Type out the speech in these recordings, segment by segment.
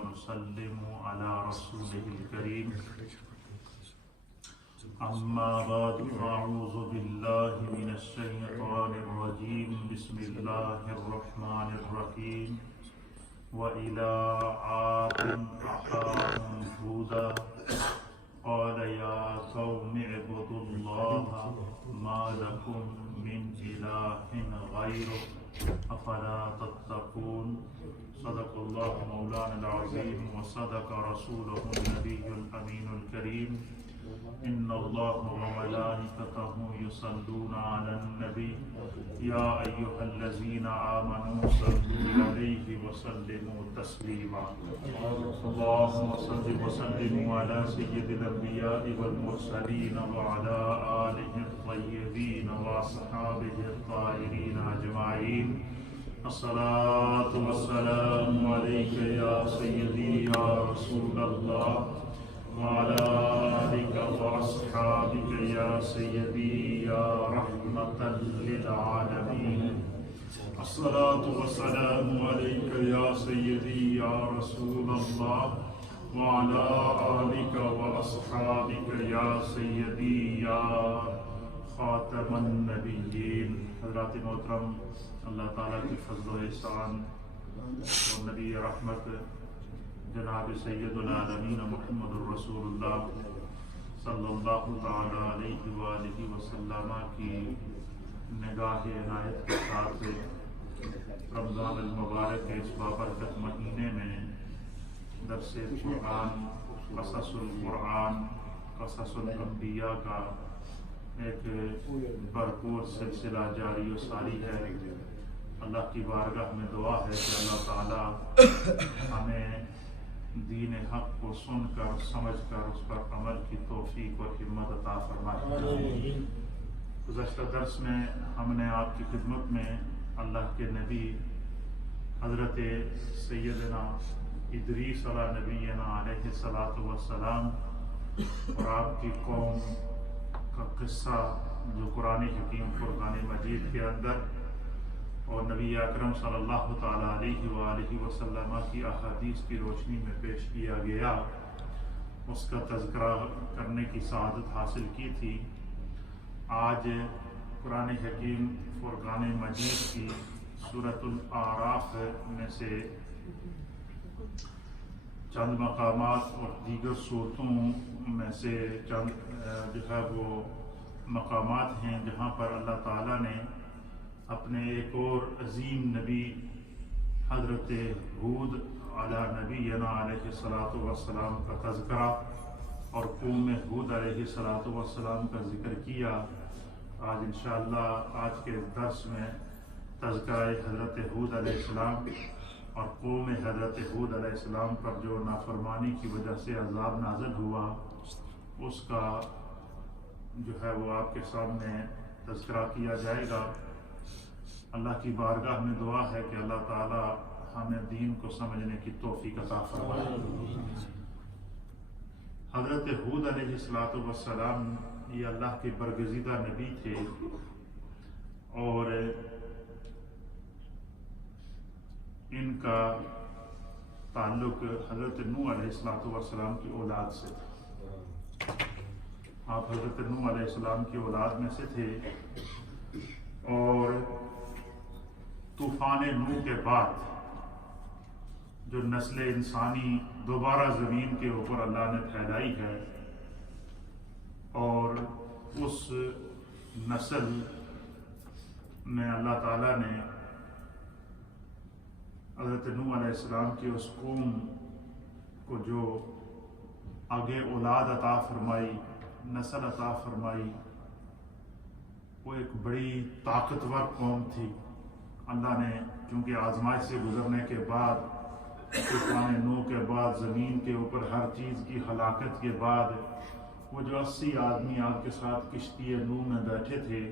ونسلم على رسوله الكريم أما بعد فأعوذ بالله من الشيطان الرجيم بسم الله الرحمن الرحيم وإلى عاد أخاهم هودا قال يا قوم اعبدوا الله ما لكم من إله غيره أفلا تتقون صدق الله مولانا العظيم وصدق رسوله النبي الأمين الكريم إن الله وملائكته يصلون على النبي يا أيها الذين آمنوا صلوا عليه وسلموا تسليما اللهم صل وسلم على سيد الأنبياء والمرسلين وعلى آله الطيبين وأصحابه الطاهرين أجمعين الصلاة والسلام عليك يا سيدي يا رسول الله وعلى آلك وأصحابك يا سيدي يا رحمة للعالمين الصلاة والسلام عليك يا سيدي يا رسول الله وعلى آلك وأصحابك يا سيدي يا خاتم النبيين حضرات محترم اللہ تعالیٰ کی فضل و احسان اور نبی رحمت جناب سید العالمین محمد الرسول اللہ صلی اللہ تعالیٰ علیہ وآلہ وسلم کی نگاہ عنایت کے ساتھ رمضان المبارک کے اس بابرکت مہینے میں درس قرآن قصص القرآن قصص الانبیاء کا ایک بھرپور سلسلہ جاری و ساری ہے۔ اللہ کی بارگاہ میں دعا ہے کہ اللہ تعالیٰ ہمیں دین حق کو سن کر سمجھ کر اس پر عمل کی توفیق اور ہمت عطا فرمائے۔ گزشتہ درس میں ہم نے آپ کی خدمت میں اللہ کے نبی حضرت سیدنا ادریس علیہ نبینا علیہ الصلاۃ والسلام اور آپ کی قوم کا قصہ جو قرآن حکیم فرقان مجید کے اندر اور نبی اکرم صلی اللہ تعالیٰ علیہ وآلہ وسلم کی احادیث کی روشنی میں پیش کیا گیا، اس کا تذکرہ کرنے کی سعادت حاصل کی تھی۔ آج قرآن حکیم فرقان مجید کی سورۃ الاعراف میں سے چند مقامات اور دیگر صورتوں میں سے چند جو ہے وہ مقامات ہیں جہاں پر اللہ تعالیٰ نے اپنے ایک اور عظیم نبی حضرت ہود علیہ نبینا علیہ الصلاۃ والسلام کا تذکرہ اور قوم ہود علیہ الصلاۃ والسلام کا ذکر کیا۔ آج انشاءاللہ آج کے درس میں تذکرہ حضرت ہود علیہ السلام اور قوم حضرت ہود علیہ السلام پر جو نافرمانی کی وجہ سے عذاب نازل ہوا اس کا جو ہے وہ آپ کے سامنے تذکرہ کیا جائے گا۔ اللہ کی بارگاہ میں دعا ہے کہ اللہ تعالی ہمیں دین کو سمجھنے کی توفیق عطا فرمائے۔ حضرت ہود علیہ السلام یہ اللہ کے برگزیدہ نبی تھے اور ان کا تعلق حضرت نوح علیہ السلام کی اولاد سے تھا۔ آپ حضرت نوح علیہ السلام کی اولاد میں سے تھے اور طوفان نوح کے بعد جو نسل انسانی دوبارہ زمین کے اوپر اللہ نے پھیلائی ہے اور اس نسل میں اللہ تعالیٰ نے حضرت نوح علیہ السلام کی اس قوم کو جو آگے اولاد عطا فرمائی، نسل عطا فرمائی، وہ ایک بڑی طاقتور قوم تھی۔ اللہ نے چونکہ آزمائش سے گزرنے کے بعد طوفان نوح کے بعد زمین کے اوپر ہر چیز کی ہلاکت کے بعد وہ جو 80 آدمی آپ کے ساتھ کشتی نوح میں بیٹھے تھے،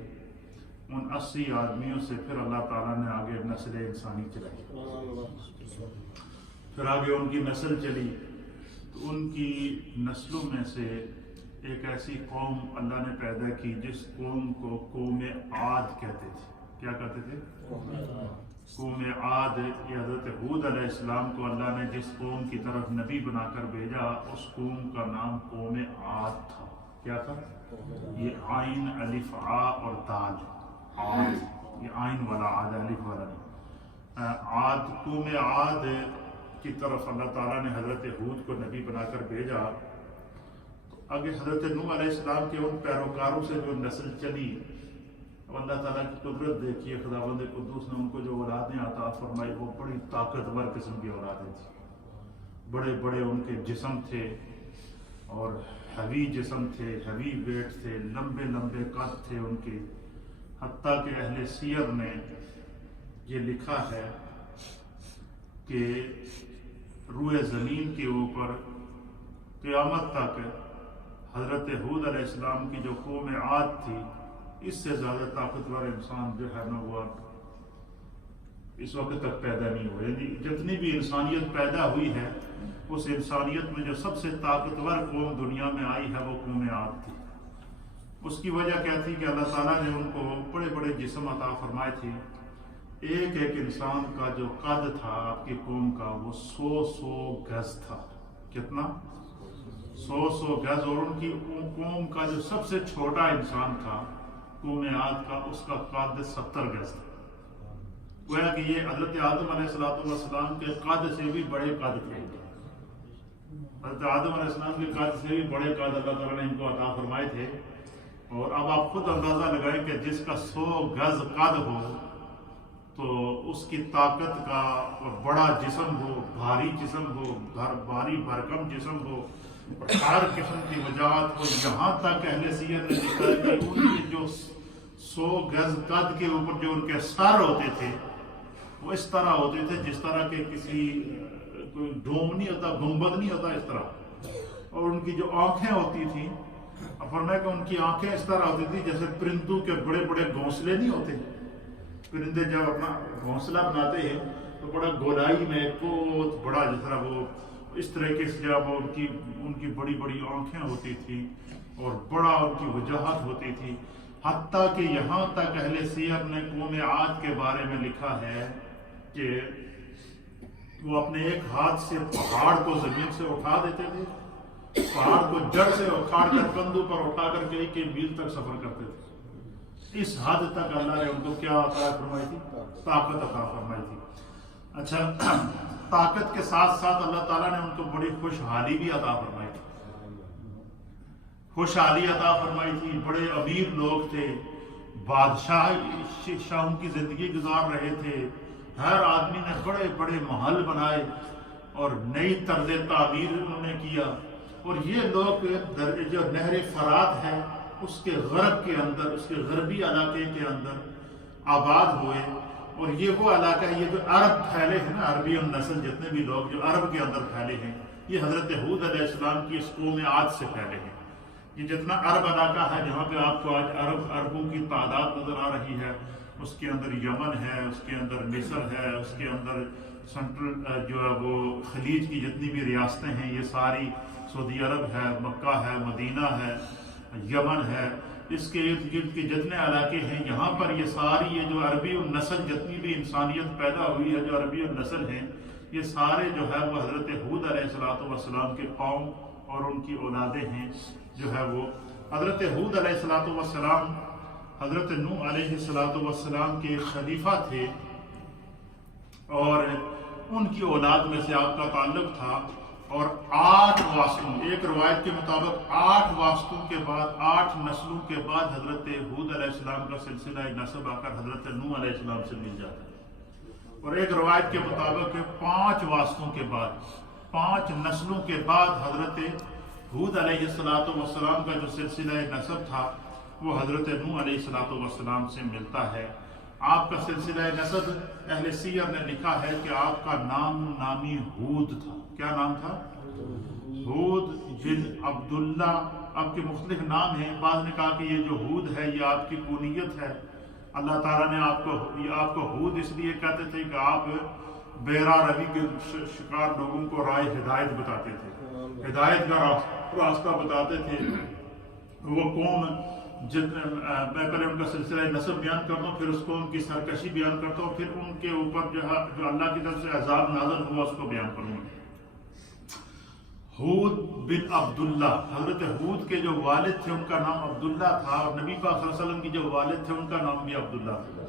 ان 80 آدمیوں سے پھر اللہ تعالیٰ نے آگے نسل انسانی چلائی، پھر آگے ان کی نسل چلی تو ان کی نسلوں میں سے ایک ایسی قوم اللہ نے پیدا کی جس قوم کو قوم عاد کہتے تھے۔ کیا کہتے تھے؟ قوم عاد، یہ حضرت ہود علیہ السلام کو اللہ نے جس قوم کی طرف نبی بنا کر بھیجا اس قوم کا نام قوم عاد تھا۔ کیا تھا؟ یہ عین الف عا اور دال، عاد، یہ عین والا عاد، الف والا نہیں۔ عاد، قوم عاد کی طرف اللہ تعالیٰ نے حضرت ہود کو نبی بنا کر بھیجا، تو آگے حضرت نوح علیہ السلام کے ان پیروکاروں سے جو نسل چلی، اب اللہ تعالیٰ کی قدرت دیکھیے، خداوند قدوس نے ان کو جو اولادیں عطا فرمائی وہ بڑی طاقتور قسم کی اولادیں تھیں، بڑے بڑے ان کے جسم تھے اور ہیوی جسم تھے، ہیوی ویٹ تھے، لمبے لمبے قد تھے ان کے، حتیٰ کہ اہل سیر نے یہ لکھا ہے کہ روئے زمین کے اوپر قیامت تک حضرت ہود علیہ السلام کی جو قوم عاد تھی، اس سے زیادہ طاقتور انسان جو ہے نا وہ اس وقت تک پیدا نہیں ہوئے۔ یعنی جتنی بھی انسانیت پیدا ہوئی ہے، اس انسانیت میں جو سب سے طاقتور قوم دنیا میں آئی ہے وہ قوم عاد تھی۔ اس کی وجہ کیا تھی کہ اللہ تعالیٰ نے ان کو بڑے بڑے جسم عطا فرمائے تھے۔ ایک ایک انسان کا جو قد تھا آپ کی قوم کا وہ 100 گز تھا۔ کتنا؟ 100 گز۔ اور ان کی قوم کا جو سب سے چھوٹا انسان تھا قوم عاد کا، اس کا قد 70 گز تھا۔ گویا کہ یہ حضرت آدم علیہ السلام کے قد سے بھی بڑے قد تھے، حضرت آدم علیہ السلام کے قد سے بھی بڑے قد اللہ تعالیٰ نے ان کو عطا فرمائے تھے۔ اور اب آپ خود اندازہ لگائیں کہ جس کا 100 گز قد ہو تو اس کی طاقت کا، بڑا جسم ہو، بھاری جسم ہو، بھاری بھرکم جسم ہو، ہر قسم کی وجاہت ہو، یہاں تک اہل سیر نے لکھا ہے کہ ان کی جو 100 گز قد کے اوپر جو ان کے سر ہوتے تھے وہ اس طرح ہوتے تھے جس طرح کے کسی کوئی ڈوم نہیں ہوتا، گنبد نہیں ہوتا، اس طرح۔ اور ان کی جو آنکھیں ہوتی تھیں، فرمایا کہ ان کی آنکھیں اس طرح ہوتی تھی جیسے پرندوں کے بڑے بڑے گھونسلے نہیں ہوتے، پرندے جب اپنا گھونسلہ بناتے ہیں تو بڑا گولائی میں بہت بڑا، جس طرح وہ اس طریقے سے جب ان کی بڑی بڑی آنکھیں ہوتی تھی اور بڑا ان کی وجاہت ہوتی تھی، حتیٰ کہ یہاں تک اہل سیر نے قوم عاد کے بارے میں لکھا ہے کہ وہ اپنے ایک ہاتھ سے پہاڑ کو زمین سے اٹھا دیتے تھے، پہاڑ کو جڑ سے اکھاڑ کر کندھوں پر اٹھا کر کئی میل تک سفر کرتے تھے۔ اس حد تک اللہ نے ان کو کیا عطا فرمائی تھی؟ طاقت عطا فرمائی تھی۔ اچھا، طاقت کے ساتھ ساتھ اللہ تعالیٰ نے ان کو بڑی خوشحالی بھی عطا فرمائی تھی، خوشحالی عطا فرمائی تھی۔ بڑے امیر لوگ تھے، بادشاہوں کی زندگی گزار رہے تھے، ہر آدمی نے بڑے بڑے محل بنائے اور نئی طرز تعمیر انہوں نے کیا۔ اور یہ لوگ جو نہر فرات ہے اس کے غرب کے اندر، اس کے غربی علاقے کے اندر آباد ہوئے۔ اور یہ وہ علاقہ ہے، یہ جو عرب پھیلے ہیں نا، عربی النسل جتنے بھی لوگ جو عرب کے اندر پھیلے ہیں، یہ حضرت ہود علیہ السلام کی اس قوم عاد سے پھیلے ہیں۔ یہ جتنا عرب علاقہ ہے جہاں پہ آپ کو آج عربوں کی تعداد نظر آ رہی ہے، اس کے اندر یمن ہے، اس کے اندر مصر ہے، اس کے اندر سینٹرل جو ہے وہ خلیج کی جتنی بھی ریاستیں ہیں، یہ ساری سعودی عرب ہے، مکہ ہے، مدینہ ہے، یمن ہے، اس کے ارد گرد کے جتنے علاقے ہیں، یہاں پر یہ ساری یہ جو عربی النسل جتنی بھی انسانیت پیدا ہوئی ہے، جو عربی النسل ہیں، یہ سارے جو ہے وہ حضرت ہود علیہ السلام کے قوم اور ان کی اولادیں ہیں۔ جو ہے وہ حضرت ہود علیہ السلام حضرت نوح علیہ السلام کے خلیفہ تھے، اور ان کی اولاد میں سے آپ کا تعلق تھا۔ اور 8 واسطوں، ایک روایت کے مطابق 8 واسطوں کے بعد، 8 نسلوں کے بعد حضرت ہود علیہ السلام کا سلسلہ نسب آ کر حضرت نوح علیہ السلام سے مل جاتا ہے۔ اور ایک روایت کے مطابق 5 واسطوں کے بعد، 5 نسلوں کے بعد حضرت ہود علیہ السلام کا جو سلسلہ نسب تھا وہ حضرت نوح علیہ السلام سے ملتا ہے۔ آپ کا سلسلہ نسب اہل سیر نے لکھا ہے کہ آپ کا نامی ہود تھا۔ کیا نام تھا؟ ہود بن عبداللہ۔ آپ کے مختلف نام ہیں، بعض نے کہا کہ یہ جو ہود ہے یہ آپ کی کنیت ہے۔ اللہ تعالیٰ نے آپ کو ہود اس لیے کہتے تھے کہ آپ بیرا روی کے شکار لوگوں کو راہ ہدایت بتاتے تھے، ہدایت کا راستہ بتاتے تھے۔ وہ قوم میں پہلے ان کا سلسلہ نسب بیان کرتا ہوں، پھر اس کو ان کی سرکشی بیان کرتا ہوں، پھر ان کے اوپر جو اللہ کی طرف سے عذاب نازل ہوا اس کو بیان کروں گا۔ ہود بن عبداللہ، حضرت ہود کے جو والد تھے ان کا نام عبداللہ تھا، اور نبی پاک صلی اللہ علیہ وسلم کی جو والد تھے ان کا نام بھی عبداللہ تھا۔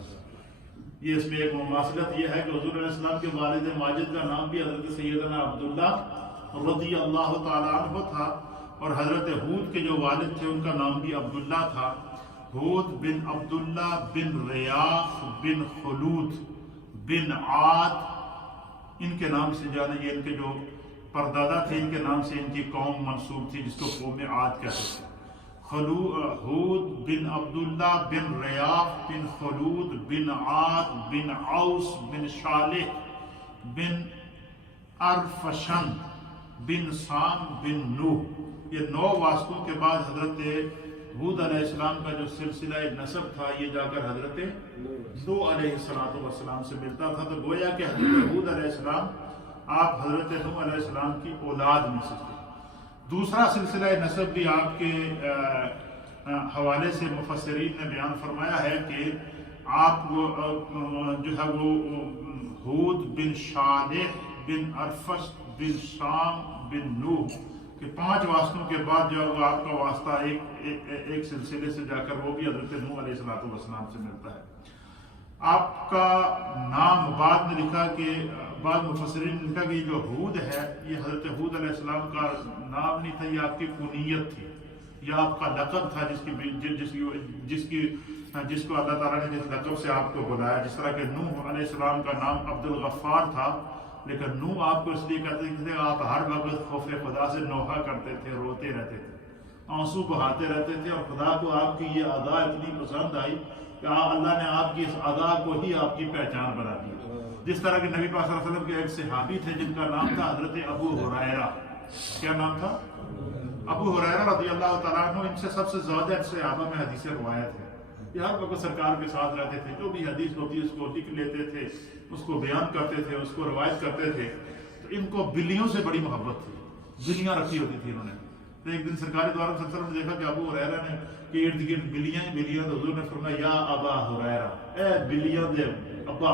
یہ اس میں ایک مماثلت یہ ہے کہ حضور علیہ السلام کے والد ماجد کا نام بھی حضرت سیدنا عبداللہ رضی اللہ تعالیٰ عنہ تھا، اور حضرت ہود کے جو والد تھے ان کا نام بھی عبداللہ تھا۔ ہود بن عبداللہ بن ریاح بن خلود بن عاد، ان کے نام سے جانا، یہ ان کے جو پردادا تھے ان کے نام سے ان کی قوم منسوب تھی جس کو قوم عاد کہتے تھے۔ ہود بن عبداللہ بن ریاح بن خلود بن عاد بن عوس بن شالح بن ارفشن بن سام بن نوح، یہ 9 واسطوں کے بعد حضرت ہود علیہ السلام کا جو سلسلہ نسب تھا یہ جا کر حضرت نوح علیہ السلام سے ملتا تھا۔ تو گویا کہ حضرت ہود علیہ السلام آپ حضرت نوح علیہ السلام کی اولاد میں سے تھے۔ دوسرا سلسلہ نسب بھی آپ کے حوالے سے مفسرین نے بیان فرمایا ہے کہ آپ جو ہے وہ ہود بن شالح بن ارفش بن شام بن نوح کہ 5 واسطوں کے بعد جو وہ آپ کا واسطہ ایک سلسلے سے جا کر وہ بھی حضرت نوح علیہ السلام سے ملتا ہے۔ آپ کا نام بعد میں لکھا کہ بعض مفسرین نے لکھا کہ یہ جو ہود ہے یہ حضرت ہود علیہ السلام کا نام نہیں تھا، یہ آپ کی کنیت تھی، یہ آپ کا لقب تھا جس کو اللہ تعالیٰ نے جس لقب سے آپ کو بلایا۔ جس طرح کہ نوح علیہ السلام کا نام عبد الغفار تھا، لیکن نوح آپ کو اس لیے کہتے تھے آپ ہر وقت خوف خدا سے نوحہ کرتے تھے، روتے رہتے تھے، آنسو بہاتے رہتے تھے، اور خدا کو آپ کی یہ ادا اتنی پسند آئی کہ اللہ نے آپ کی اس ادا کو ہی آپ کی پہچان بنا دی۔ جس طرح کہ نبی پاک صلی اللہ علیہ وسلم کے ایک صحابی تھے جن کا نام تھا حضرت ابو ہریرہ، کیا نام تھا؟ ابو ہریرہ رضی اللہ تعالیٰ عنہ، ان سے سب سے زیادہ ان صحابہ میں حدیثیں روایت ہیں۔ یہ ہر وقت سرکار کے ساتھ رہتے تھے، جو بھی حدیث ہوتی اس کو لکھ لیتے تھے، اس کو بیان کرتے تھے، اس کو روایت کرتے تھے۔ تو ان کو بلیوں سے بڑی محبت تھی، بلیاں رکھی ہوتی تھی انہوں نے۔ تو ایک دن سرکار دوارا صلی اللہ علیہ وسلم نے دیکھا کہ ابو ہریرہ نے کہ ارد گرد بلیاں ہی بلیاں، تو حضور نے فرمایا یا ابا ہریرہ، اے بلیاں دے ابا۔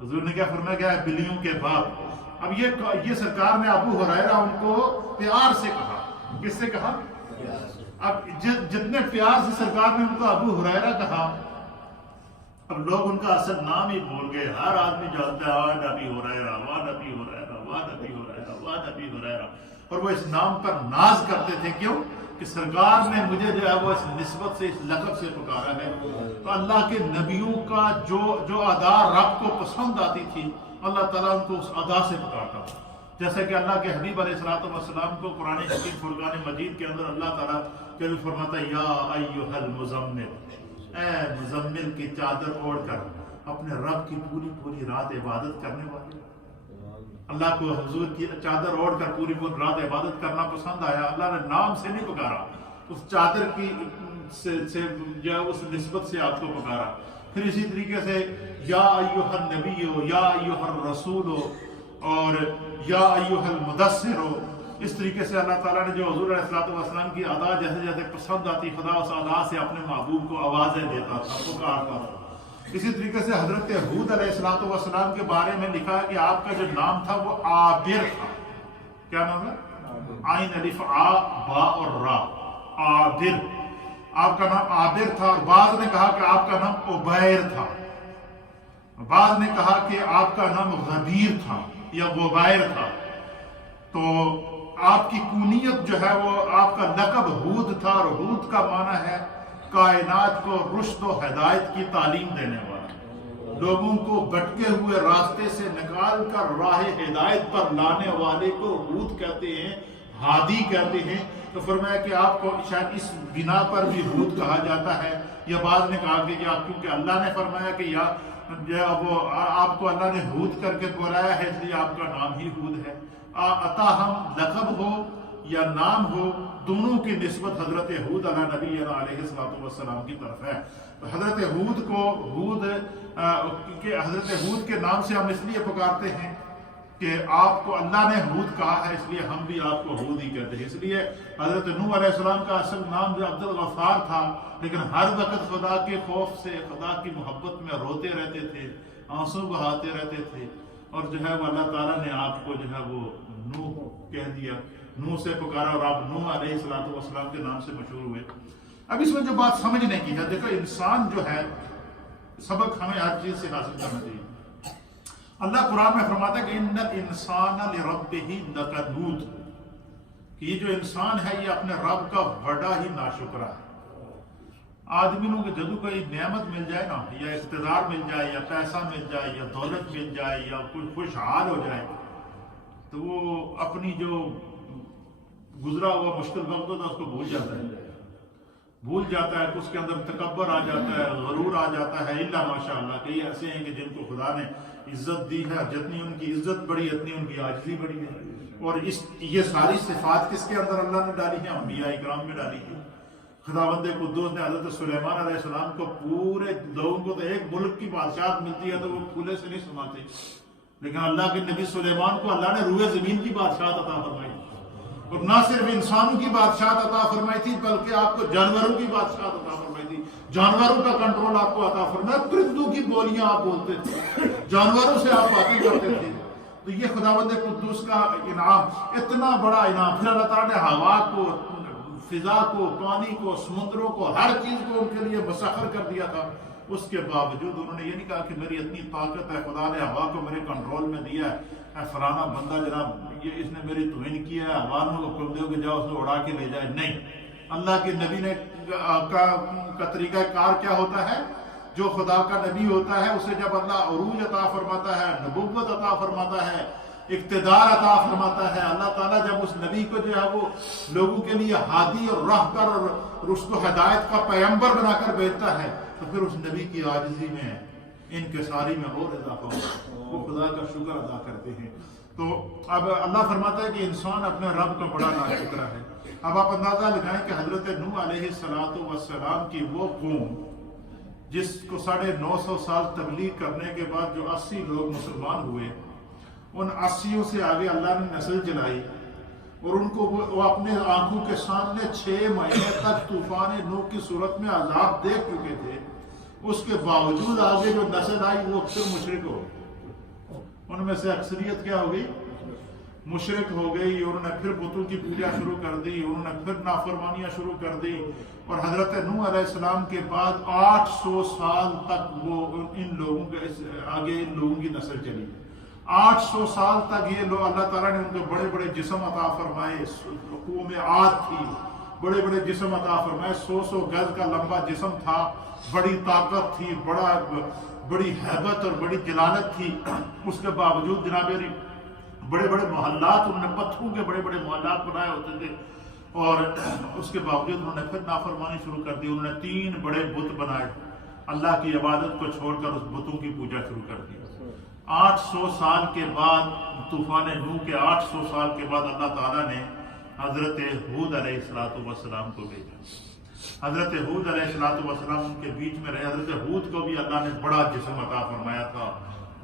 حضور نے کیا فرمایا؟ کیا ہے؟ بلیوں کے باپ۔ اب یہ سرکار نے ابو ہریرہ ان کو پیار سے کہا۔ کس سے کہا؟ اب جتنے پیار سے سرکار نے ان کو ابو ہریرہ کہا، اب لوگ ان کا اصل نام ہی بھول گئے۔ ہر آدمی جانتا ہے واہ نبی ہریرہ، واہ نبی ہریرہ، واہ نبی ہریرہ، واہ نبی ہریرہ، اور وہ اس نام پر ناز کرتے تھے۔ کیوں؟ کہ سرکار نے مجھے جو ہے وہ اس نسبت سے، اس لقب سے پکارا ہے۔ تو اللہ کے نبیوں کا جو ادا رب کو پسند آتی تھی، اللہ تعالیٰ ان کو اس ادا سے پکارتا تھا۔ جیسے کہ اللہ کے حبیب علیہ السلام کو قرآن حکیم فرقان مجید کے اندر اللہ تعالیٰ کے بھی فرماتا ہے یا ایھا المزمل، اے مزمل کی چادر اوڑھ کر اپنے رب کی پوری رات عبادت کرنے والے۔ اللہ کو حضور کی چادر اوڑھ کر پوری رات عبادت کرنا پسند آیا۔ اللہ نے نام سے نہیں پکارا، اس چادر کی سے یا اس نسبت سے آپ کو پکارا۔ پھر اسی طریقے سے یا ایھا النبی ہو، یا ایھا الرسول ہو، اور یا ایھا المدثر ہو۔ اس طریقے سے اللہ تعالیٰ نے جو حضور علیہ السلام کی ادا جیسے جیسے پسند آتی، خدا اس ادا سے اپنے محبوب کو آوازیں دیتا تھا، پکارتا تھا۔ اسی طریقے سے حضرت ہود علیہ السلام کے بارے میں لکھا ہے کہ آپ کا جو نام تھا وہ عابر تھا۔ کیا نام ہے؟ عین الف آ با اور را، عابر۔ آپ کا نام عابر تھا، اور بعض نے کہا کہ آپ کا نام عبیر تھا، بعض نے کہا کہ آپ کا نام غبیر تھا یا غبیر تھا۔ تو آپ کی کنیت جو ہے وہ آپ کا لقب ہود تھا، اور ہود کا معنی ہے کائنات کو رشد و ہدایت کی تعلیم دینے والا، لوگوں کو بھٹکے ہوئے راستے سے نکال کر راہ ہدایت پر لانے والے کو ہود کہتے ہیں، ہادی کہتے ہیں۔ تو فرمایا کہ آپ کو شاید اس بنا پر بھی ہود کہا جاتا ہے، یا بعض نے کہا کہ کیونکہ اللہ نے فرمایا کہ وہ آپ کو اللہ نے ہود کر کے بلایا ہے، اس لیے آپ کا نام ہی ہود ہے۔ عطا ہم لقب ہو یا نام ہو، دونوں کی نسبت حضرت ہود علیہ نبی علیہ السلام کی طرف ہے۔ تو حضرت ہود کے نام سے ہم اس لیے پکارتے ہیں کہ آپ کو اللہ نے ہود کہا ہے، اس لیے ہم بھی آپ کو ہود ہی کہتے ہیں۔ اس لیے حضرت نوح علیہ السلام کا اصل نام جو عبد الغفار تھا، لیکن ہر وقت خدا کے خوف سے، خدا کی محبت میں روتے رہتے تھے، آنسو بہاتے رہتے تھے، اور جو ہے وہ اللہ تعالیٰ نے آپ کو جو ہے وہ نوح کہہ دیا، نوح سے پکارا، اور آپ نوح علیہ السلام کے نام سے مشہور ہوئے۔ اب اس میں جو بات سمجھنے کی ہے، دیکھو انسان جو ہے، سبق ہمیں ہر چیز سے حاصل کرنا چاہیے۔ اللہ قرآن میں فرماتا ہے کہ ان الانسان لربہ لکنود، کہ یہ جو انسان ہے یہ اپنے رب کا بڑا ہی ناشکرا ہے۔ آدمیوں کو جدو کوئی نعمت مل جائے نا، یا اقتدار مل جائے، یا پیسہ مل جائے، یا دولت مل جائے، یا کوئی خوشحال ہو جائے، تو وہ اپنی جو گزرا ہوا مشکل وقت ہوتا ہے اس کو بھول جاتا ہے، کہ اس کے اندر تکبر آ جاتا ہے، غرور آ جاتا ہے۔ الا ماشاء اللہ، کئی ایسے ہیں کہ جن کو خدا نے عزت دی ہے، جتنی ان کی عزت بڑی اتنی ان کی عاجزی بڑی ہے، اور یہ ساری صفات کس کے اندر اللہ نے ڈالی ہیں؟ انبیاء اکرام میں ڈالی ہے۔ خداوند قدوس نے حضرت سلیمان علیہ السلام کو، پورے لوگوں کو تو ایک ملک کی بادشاہت ملتی ہے تو وہ پھولے سے نہیں سماتے، لیکن اللہ کے نبی سلیمان کو اللہ نے روئے زمین کی بادشاہت عطا فرمائی، اور نہ صرف انسانوں کی بادشاہت عطا فرمائی تھی بلکہ آپ کو جانوروں کی بادشاہت عطا فرمائی تھی، جانوروں کا کنٹرول آپ کو عطا فرمایا، پرندوں کی بولیاں آپ بولتے تھے، جانوروں سے آپ باتیں کرتے تھے۔ تو یہ خداوند قدوس کا انعام، اتنا بڑا انعام۔ پھر اللہ تعالیٰ نے ہوا کو، فضا کو، پانی کو، سمندروں کو، ہر چیز کو ان کے لیے مسخر کر دیا تھا۔ اس کے باوجود انہوں نے یہ نہیں کہا کہ میری اتنی طاقت ہے، خدا نے ہوا کو میرے کنٹرول میں دیا ہے، فلانا بندہ جناب یہ اس نے میری توہین کیا ہے، ہوا کو حکم دو کہ جاؤ اس کو اڑا کے لے جائے۔ نہیں، اللہ کے نبی نے کا طریقہ کار کیا ہوتا ہے؟ جو خدا کا نبی ہوتا ہے اسے جب اللہ عروج عطا فرماتا ہے، نبوت عطا فرماتا ہے، اقتدار عطا فرماتا ہے، اللہ تعالیٰ جب اس نبی کو جو ہے وہ لوگوں کے لیے ہادی اور راہبر اور رشد و ہدایت کا پیغمبر بنا کر بھیجتا ہے، تو پھر اس نبی کی عاجزی میں، انکساری میں اور اضافہ ہوتا ہے، وہ خدا کا شکر ادا کرتے ہیں۔ تو اب اللہ فرماتا ہے کہ انسان اپنے رب کا بڑا ناشکرا ہے۔ اب آپ اندازہ لگائیں کہ حضرت نوح علیہ السلام کی وہ قوم جس کو 950 سال تبلیغ کرنے کے بعد جو 80 لوگ مسلمان ہوئے، ان 80 سے آگے اللہ نے نسل چلائی، اور ان کو وہ اپنے آنکھوں کے سامنے 6 مہینے تک طوفان نوح کی صورت میں عذاب دیکھ چکے تھے، اس کے باوجود آگے جو نسل آئی وہ اکثر مشرک ہو گئی، ان میں سے اکثریت کیا ہو گئی؟ مشرک ہو گئی، انہوں نے پھر بتوں کی پوجا شروع کر دی، انہوں نے پھر نافرمانیاں شروع کر دی، اور حضرت نوح علیہ السلام کے بعد 800 سال تک وہ ان لوگوں کے آگے ان لوگوں کی نسل چلی۔ 800 سال تک یہ لوگ، اللہ تعالیٰ نے ان کو بڑے بڑے جسم عطا فرمائے، قوم عاد تھی، بڑے بڑے جسم عطا فرمائے، 100 گز کا لمبا جسم تھا، بڑی طاقت تھی، بڑی ہیبت اور بڑی جلالت تھی۔ اس کے باوجود جناب بڑے بڑے محلات، انہوں نے پتھروں کے بڑے بڑے محلات بنائے ہوتے تھے، اور اس کے باوجود انہوں نے پھر نافرمانی شروع کر دی۔ انہوں نے 3 بڑے بت بنائے، اللہ کی عبادت کو چھوڑ کر اس بتوں کی پوجا شروع کر دی۔ 800 سال کے بعد، طوفان نوح کے 800 سال کے بعد اللہ تعالیٰ نے حضرت ہود علیہ السلام کو بھیجا۔ حضرت ہود علیہ السلام ان کے بیچ میں رہے۔ حضرت ہود کو بھی اللہ نے بڑا جسم عطا فرمایا تھا،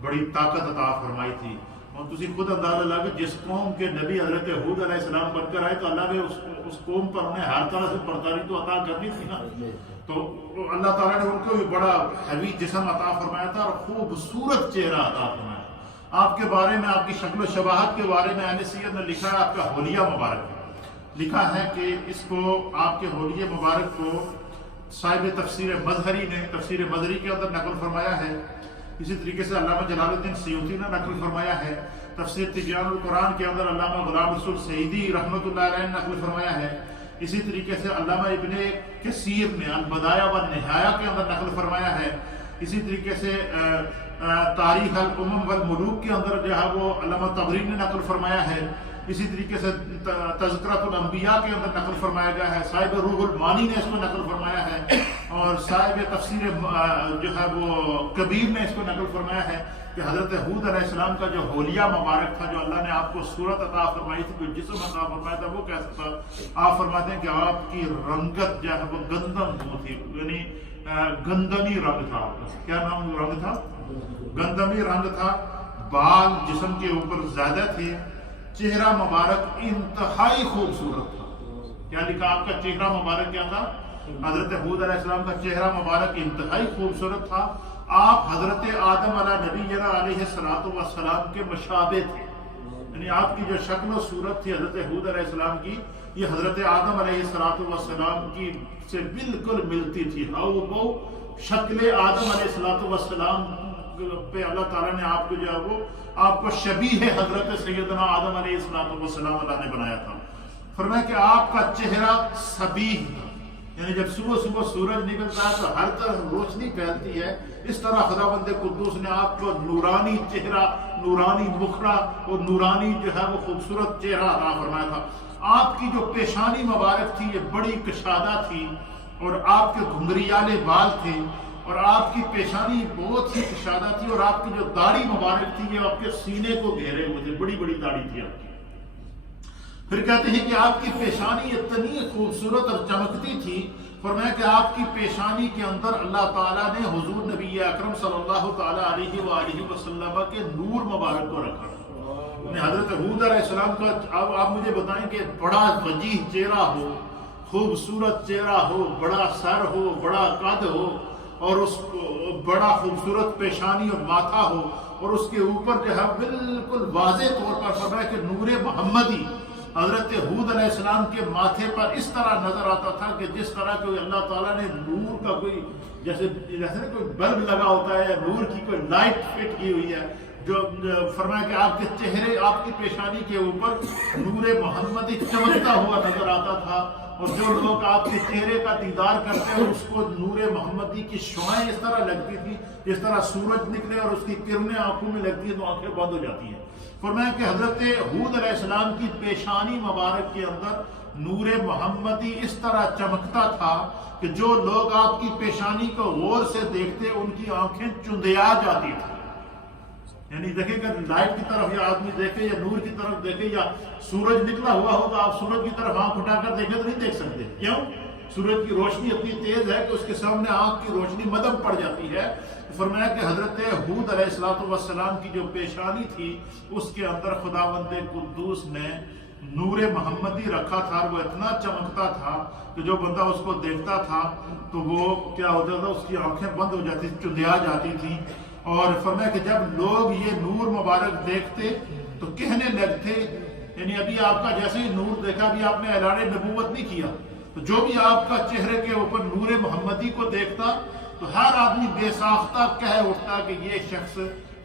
بڑی طاقت عطا فرمائی تھی، اور تسی خود اندازہ لگا کہ جس قوم کے نبی حضرت ہود علیہ السلام بن کر آئے تو اللہ نے اس قوم پر انہیں ہر طرح سے برتری تو عطا کرنی تھی نا، تو اللہ تعالیٰ نے ان کو بھی بڑا ہیوی جسم عطا فرمایا تھا، اور خوبصورت چہرہ عطا فرمایا۔ آپ کے بارے میں، آپ کی شکل و شباہت کے بارے میں اہل سیرت نے لکھا ہے، آپ کا حلیہ مبارک لکھا ہے کہ اس کو، آپ کے حلیہ مبارک کو صاحب تفسیر مظہری نے تفسیر مظہری کے اندر نقل فرمایا ہے۔ اسی طریقے سے علامہ جلال الدین سیوطی نے نقل فرمایا ہے۔ تفسیر تبیان القرآن کے اندر علامہ غلام رسول سعیدی رحمۃ اللہ علیہ نے نقل فرمایا ہے۔ اسی طریقے سے علامہ ابن کثیر نے البدایہ والنہایہ کے اندر نقل فرمایا ہے۔ اسی طریقے سے تاریخ الامم والملوک کے اندر جو ہے وہ علامہ طبری نے نقل فرمایا ہے۔ اسی طریقے سے تذکرۃ الانبیاء کے اندر نقل فرمایا گیا ہے۔ صاحب روح المانی نے اس کو نقل فرمایا ہے، اور صاحب تفسیر جو ہے وہ کبیر نے اس کو نقل فرمایا ہے کہ حضرت ہود علیہ السلام کا جو حلیہ مبارک تھا، جو اللہ نے آپ کو صورت عطا فرمائی تھی، جو جسم عطا فرمایا تھا، وہ کیسا تھا؟ آپ فرماتے ہیں کہ آپ کی رنگت جو ہے وہ گندم تھی، یعنی گندمی رنگ تھا۔ کیا نام رنگ تھا؟ گندمی رنگ تھا، بال جسم کے اوپر زیادہ تھے، چہرہ مبارک انتہائی خوبصورت تھا۔ کیا لکھا آپ کا چہرہ مبارک کیا تھا؟ حضرت ہود علیہ السلام کا چہرہ مبارک انتہائی خوبصورت تھا۔ آپ حضرت آدم علیہ نبینا علیہ السلام کے مشابہ تھے، یعنی آپ کی جو شکل و صورت تھی حضرت ہود علیہ السلام کی، یہ حضرت آدم علیہ السلام کی سے بالکل ملتی تھی۔ وہ شکل آدم علیہ السلام پہ اللہ تعالیٰ نے آپ کو جو ہے وہ آپ کو شبیہ حضرت سیدنا آدم علیہ السلام اللہ نے بنایا تھا۔ فرمایا کہ آپ کا چہرہ سبیح تھا، یعنی جب صبح صبح سورج نکلتا ہے تو ہر طرف روشنی پھیلتی ہے، اس طرح خداوند قدوس نے آپ کو نورانی چہرہ، نورانی مکھڑا اور نورانی جو ہے وہ خوبصورت چہرہ عطا فرمایا تھا۔ آپ کی جو پیشانی مبارک تھی یہ بڑی کشادہ تھی، اور آپ کے گھنگریالے بال تھے، اور آپ کی پیشانی بہت ہی کشادہ تھی، اور آپ کی جو داڑھی مبارک تھی یہ آپ کے سینے کو گھیرے ہوئے تھے، بڑی بڑی داڑھی تھی آپ کی۔ پھر کہتے ہیں کہ آپ کی پیشانی اتنی خوبصورت اور چمکتی تھی، فرمایا کہ آپ کی پیشانی کے اندر اللہ تعالیٰ نے حضور نبی اکرم صلی اللہ تعالیٰ علیہ وآلہ وسلم کے نور مبارک کو رکھا۔ حضرت ہود علیہ السلام کا اب آپ مجھے بتائیں کہ بڑا وجیح چہرہ ہو، خوبصورت چہرہ ہو، بڑا سر ہو، بڑا قد ہو، اور اس کو بڑا خوبصورت پیشانی اور ماتھا ہو، اور اس کے اوپر جو ہے بالکل واضح طور پر فرمایا کہ نور محمدی حضرت ہود علیہ السلام کے ماتھے پر اس طرح نظر آتا تھا کہ جس طرح کوئی اللہ تعالیٰ نے نور کا کوئی جیسے کوئی بلب لگا ہوتا ہے یا نور کی کوئی لائٹ فٹ کی ہوئی ہے، جو فرمایا کہ آپ کے چہرے، آپ کی پیشانی کے اوپر نور محمدی چمکتا ہوا نظر آتا تھا، اور جو لوگ آپ کے چہرے کا دیدار کرتے ہیں اس کو نور محمدی کی شعائیں اس طرح لگتی تھی جس طرح سورج نکلے اور اس کی کرنیں آنکھوں میں لگتی ہیں تو آنکھیں بند ہو جاتی ہیں۔ فرمایا کہ حضرت ہود علیہ السلام کی پیشانی مبارک کے اندر نور محمدی اس طرح چمکتا تھا کہ جو لوگ آپ کی پیشانی کو غور سے دیکھتے ان کی آنکھیں چندیا جاتی تھی۔ یعنی دیکھیں کہ لائٹ کی طرف یا آدمی دیکھے یا نور کی طرف دیکھے یا سورج نکلا ہوا ہو تو آپ سورج کی طرف آنکھ اٹھا کر دیکھیں تو نہیں دیکھ سکتے، کیوں؟ سورج کی روشنی اتنی تیز ہے کہ اس کے سامنے آنکھ کی روشنی مدھم پڑ جاتی ہے۔ فرمایا کہ حضرت ہود علیہ السلام کی جو پیشانی تھی اس کے اندر خداوند قدوس نے نور محمدی رکھا تھا، اور وہ اتنا چمکتا تھا کہ جو بندہ اس کو دیکھتا تھا تو وہ کیا ہوتا تھا، اس کی آنکھیں بند ہو جاتی تھی، چندیا جاتی تھی۔ اور فرمایا کہ جب لوگ یہ نور مبارک دیکھتے تو کہنے لگتے، یعنی ابھی آپ کا جیسے ہی نور دیکھا، ابھی آپ نے اعلان نبوت نہیں کیا، تو جو بھی آپ کا چہرے کے اوپر نور محمدی کو دیکھتا تو ہر آدمی بے ساختہ کہہ اٹھتا کہ یہ شخص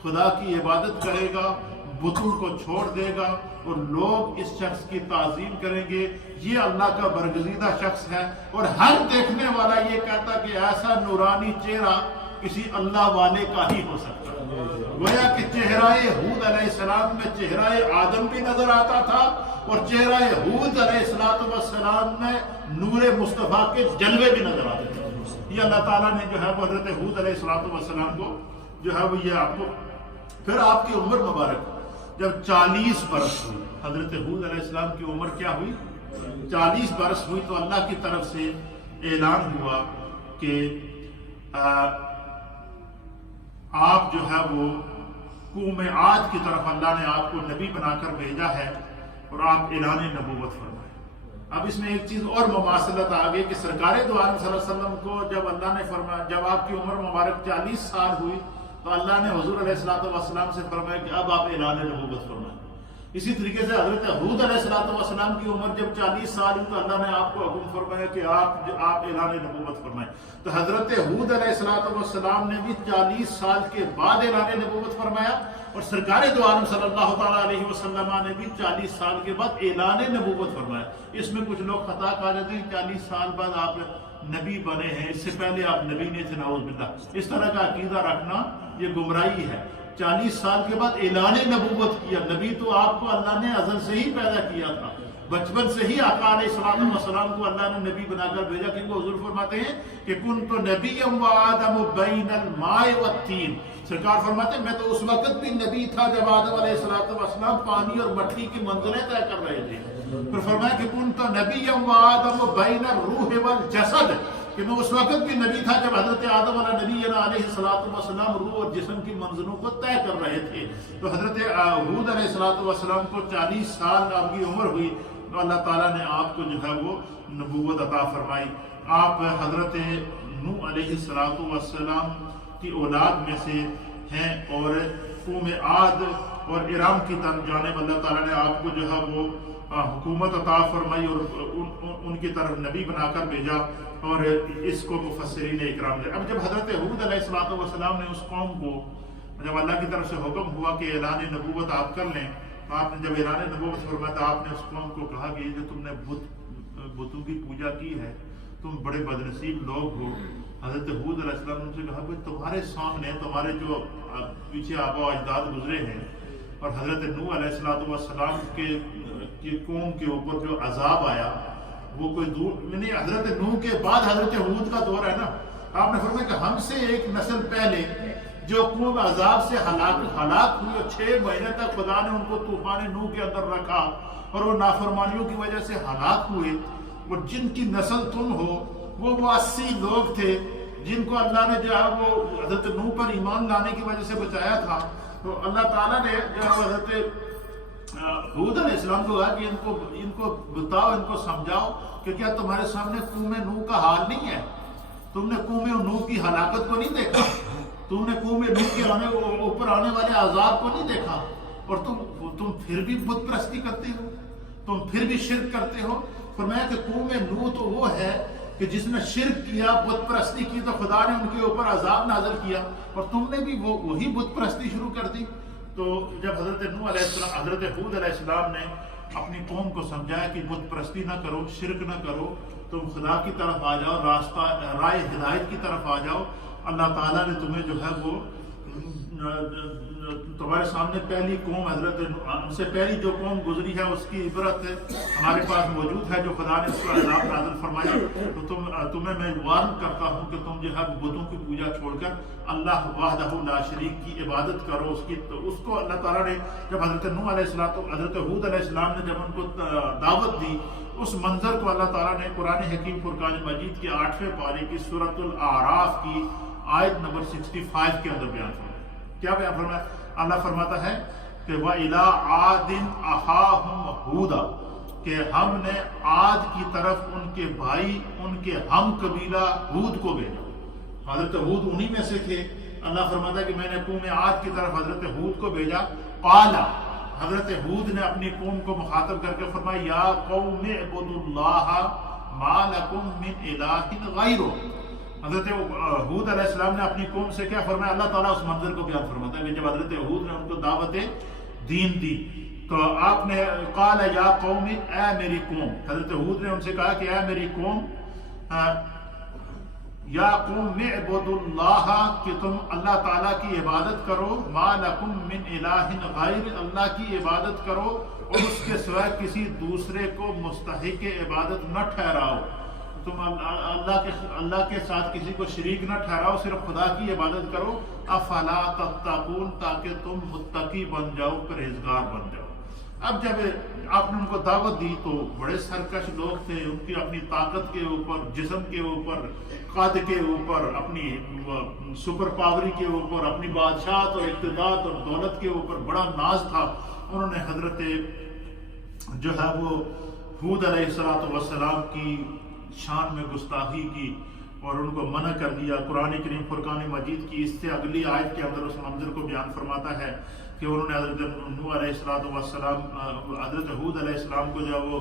خدا کی عبادت کرے گا، بتوں کو چھوڑ دے گا، اور لوگ اس شخص کی تعظیم کریں گے، یہ اللہ کا برگزیدہ شخص ہے۔ اور ہر دیکھنے والا یہ کہتا کہ ایسا نورانی چہرہ کسی اللہ والے کا ہی ہو سکتا ہے۔ گویا کہ چہرہ ہود علیہ السلام میں چہرہ آدم بھی نظر آتا تھا، اور چہرہ ہود علیہ السلام میں نور مصطفیٰ کے جلوے بھی نظر آتے تھے۔ یہ اللہ تعالیٰ نے جو ہے وہ حضرت ہود علیہ السلام کو جو ہے وہ یہ آپ کو، پھر آپ کی عمر مبارک جب 40 برس ہوئی، حضرت ہود علیہ السلام کی عمر کیا ہوئی؟ 40 برس ہوئی، تو اللہ کی طرف سے اعلان ہوا کہ آپ جو ہے وہ قوم عاد کی طرف اللہ نے آپ کو نبی بنا کر بھیجا ہے، اور آپ اعلان نبوت فرمائیں۔ اب اس میں ایک چیز اور مماثلت آ گئی کہ سرکار دو عالم صلی اللہ علیہ وسلم کو جب اللہ نے فرمایا، جب آپ کی عمر مبارک 40 سال ہوئی تو اللہ نے حضور علیہ السلام سے فرمایا کہ اب آپ اعلان نبوت فرمائیں۔ اسی طریقے سے حضرت ہود علیہ السلام کی عمر جب 40 سال ہوئی تو اللہ نے آپ کو حکم فرمایا کہ آپ اعلان نبوت فرمائیں۔ تو حضرت ہود علیہ السلام نے بھی 40 سال کے بعد اعلان نبوت فرمایا، اور سرکار دو عالم صلی اللہ تعالیٰ علیہ وسلم نے بھی 40 سال کے بعد اعلان نبوت فرمایا۔ اس میں کچھ لوگ خطا کہا جاتے ہیں 40 سال بعد آپ نبی بنے ہیں، اس سے پہلے آپ نبی نہیں تھے، نعوذ باللہ۔ اس طرح کا عقیدہ رکھنا یہ گمراہی ہے۔ 40 سال کے بعد اعلان نبوت کیا، نبی تو آپ کو اللہ نے ازل سے ہی پیدا کیا تھا، بچپن سے ہی آقا علیہ السلام کو اللہ نے نبی بنا کر بھیجا، کیونکہ حضور فرماتے ہیں کہ کنت نبیا وآدم بین الماء والطین۔ سرکار فرماتے ہیں میں تو اس وقت بھی نبی تھا جب آدم علیہ السلام پانی اور مٹی کی منزلیں طے کر رہے تھے۔ پھر فرمایا کہ کنت نبیا وآدم بین الروح والجسد۔ کہ میں اس وقت بھی نبی تھا جب حضرت آدم علیہ السلام روح اور جسم کی منزلوں کو طے کر رہے تھے. تو حضرت ہود علیہ السلام کو 40 سال آپ کی عمر ہوئی تو اللہ تعالیٰ نے آپ کو جو ہے وہ نبوت عطا فرمائی. آپ حضرت نوح علیہ السلام کی اولاد میں سے ہیں اور قوم عاد اور ارام کی طرف جانب اللہ تعالیٰ نے آپ کو جو ہے وہ حکومت عطا فرمائی اور ان کی طرف نبی بنا کر بھیجا اور اس کو مفسرین اکرام دے. اب جب حضرت ہود علیہ السلام نے اس قوم کو جب اللہ کی طرف سے حکم ہوا کہ اعلان نبوت آپ کر لیں، آپ نے جب اعلان نبوت فرمایا تو آپ نے اس قوم کو کہا کہ جو تم نے بتوں کی پوجا کی ہے تم بڑے بدنصیب لوگ ہو. حضرت ہود علیہ السلام نے ان سے کہا کہ تمہارے سامنے تمہارے جو پیچھے آبا و اجداد گزرے ہیں اور حضرت نوح علیہ السلام کی قوم کے اوپر جو عذاب آیا وہ کوئی دور نہیں. حضرت نوح کے بعد حضرت ہود کا دور ہے نا. آپ نے فرمایا کہ ہم سے ایک نسل پہلے جو قوم عذاب سے ہلاک ہوئی اور 6 مہینے تک خدا نے ان کو طوفان نوح کے اندر رکھا اور وہ نافرمانیوں کی وجہ سے ہلاک ہوئے، اور جن کی نسل تم ہو وہ 80 لوگ تھے جن کو اللہ نے جو ہے وہ حضرت نوح پر ایمان لانے کی وجہ سے بچایا تھا. تو اللہ تعالیٰ نے جو ہے حضرت ہود علیہ السلام کو کہا کہ ان کو بتاؤ، ان کو سمجھاؤ کہ کیا تمہارے سامنے قوم نوح کا حال نہیں ہے؟ تم نے قوم نوح کی ہلاکت کو نہیں دیکھا؟ تم نے قوم نوح کے اوپر آنے والے عذاب کو نہیں دیکھا؟ اور تم پھر بھی بت پرستی کرتے ہو، تم پھر بھی شرک کرتے ہو. فرمایا کہ قوم نوح تو وہ ہے کہ جس نے شرک کیا، بت پرستی کی، تو خدا نے ان کے اوپر عذاب نازل کیا اور تم نے بھی وہی بت پرستی شروع کر دی. تو جب حضرت نوح علیہ السلام حضرت ہود علیہ السلام نے اپنی قوم کو سمجھایا کہ بت پرستی نہ کرو، شرک نہ کرو، تم خدا کی طرف آ جاؤ، رائے ہدایت کی طرف آ جاؤ. اللہ تعالیٰ نے تمہیں جو ہے وہ تمہارے سامنے پہلی قوم حضرت ہم سے پہلی جو قوم گزری ہے اس کی عبرت ہمارے پاس موجود ہے جو خدا نے اس کو عذاب نازل فرمایا. تو تمہیں میں وارن کرتا ہوں کہ تم جو ہے بتوں کی پوجا چھوڑ کر اللہ وحدہ لا شریک کی عبادت کرو. اس کو اللہ تعالیٰ نے جب حضرت نوح علیہ السلام حضرت ہود علیہ السلام نے جب ان کو دعوت دی، اس منظر کو اللہ تعالیٰ نے قرآن حکیم فرقان مجید کے 8ویں پارے کی سورۃ الاعراف کی آیت نمبر 65 کے اندر بیان فرمایا. کیا بیان فرمایا؟ اللہ فرماتا ہے کہ وَإِلَىٰ عَادٍ أَخَاهُمْ هُودًا، کہ ہم نے عاد کی طرف ان کے بھائی ان کے ہم قبیلہ ہود کو بھیجا. حضرت ہود انہی میں سے تھے. اللہ فرماتا ہے کہ میں نے قوم عاد کی طرف حضرت ہود کو بھیجا. قَالَ، حضرت ہود نے اپنی قوم کو مخاطب کر کے فرمایا یا قوم اعبدوا اللہ ما لکم من الہ غیرہ. حضرت ہود علیہ السلام نے اپنی قوم سے کیا فرمایا؟ اللہ تعالیٰ اس منظر کو بیان فرماتا ہے کہ جب حضرت ہود نے ان کو دعوت دین دی تو آپ نے قال یا قوم، اے میری قوم. حضرت ہود نے ان سے کہا کہ اے میری قوم، یا قوم اعبدوا اللہ، کہ تم اللہ تعالیٰ کی عبادت کرو، ما لکم من الہ غیر، اللہ کی عبادت کرو اور اس کے سوا کسی دوسرے کو مستحق عبادت نہ ٹھہراؤ. تم اللہ کے ساتھ کسی کو شریک نہ ٹھہراؤ، صرف خدا کی عبادت کرو. افلا تتقون، تاکہ تم متقی بن جاؤ، پرہیزگار بن جاؤ. اب جب آپ نے ان کو دعوت دی تو بڑے سرکش لوگ تھے، ان کی اپنی طاقت کے اوپر، جسم کے اوپر، قد کے اوپر، اپنی سپر پاوری کے اوپر، اپنی بادشاہت اور اقتدار اور دولت کے اوپر بڑا ناز تھا. انہوں نے حضرت جو ہے وہ ہود علیہ السلام کی شان میں گستاخی کی اور ان کو منع کر دیا. قرآن کریم فرقان مجید کی اس سے اگلی آیت کے اندر اس منظر کو بیان فرماتا ہے کہ انہوں نے حضرت نوح علیہ السلام حضرت ہود علیہ السلام کو جو ہے وہ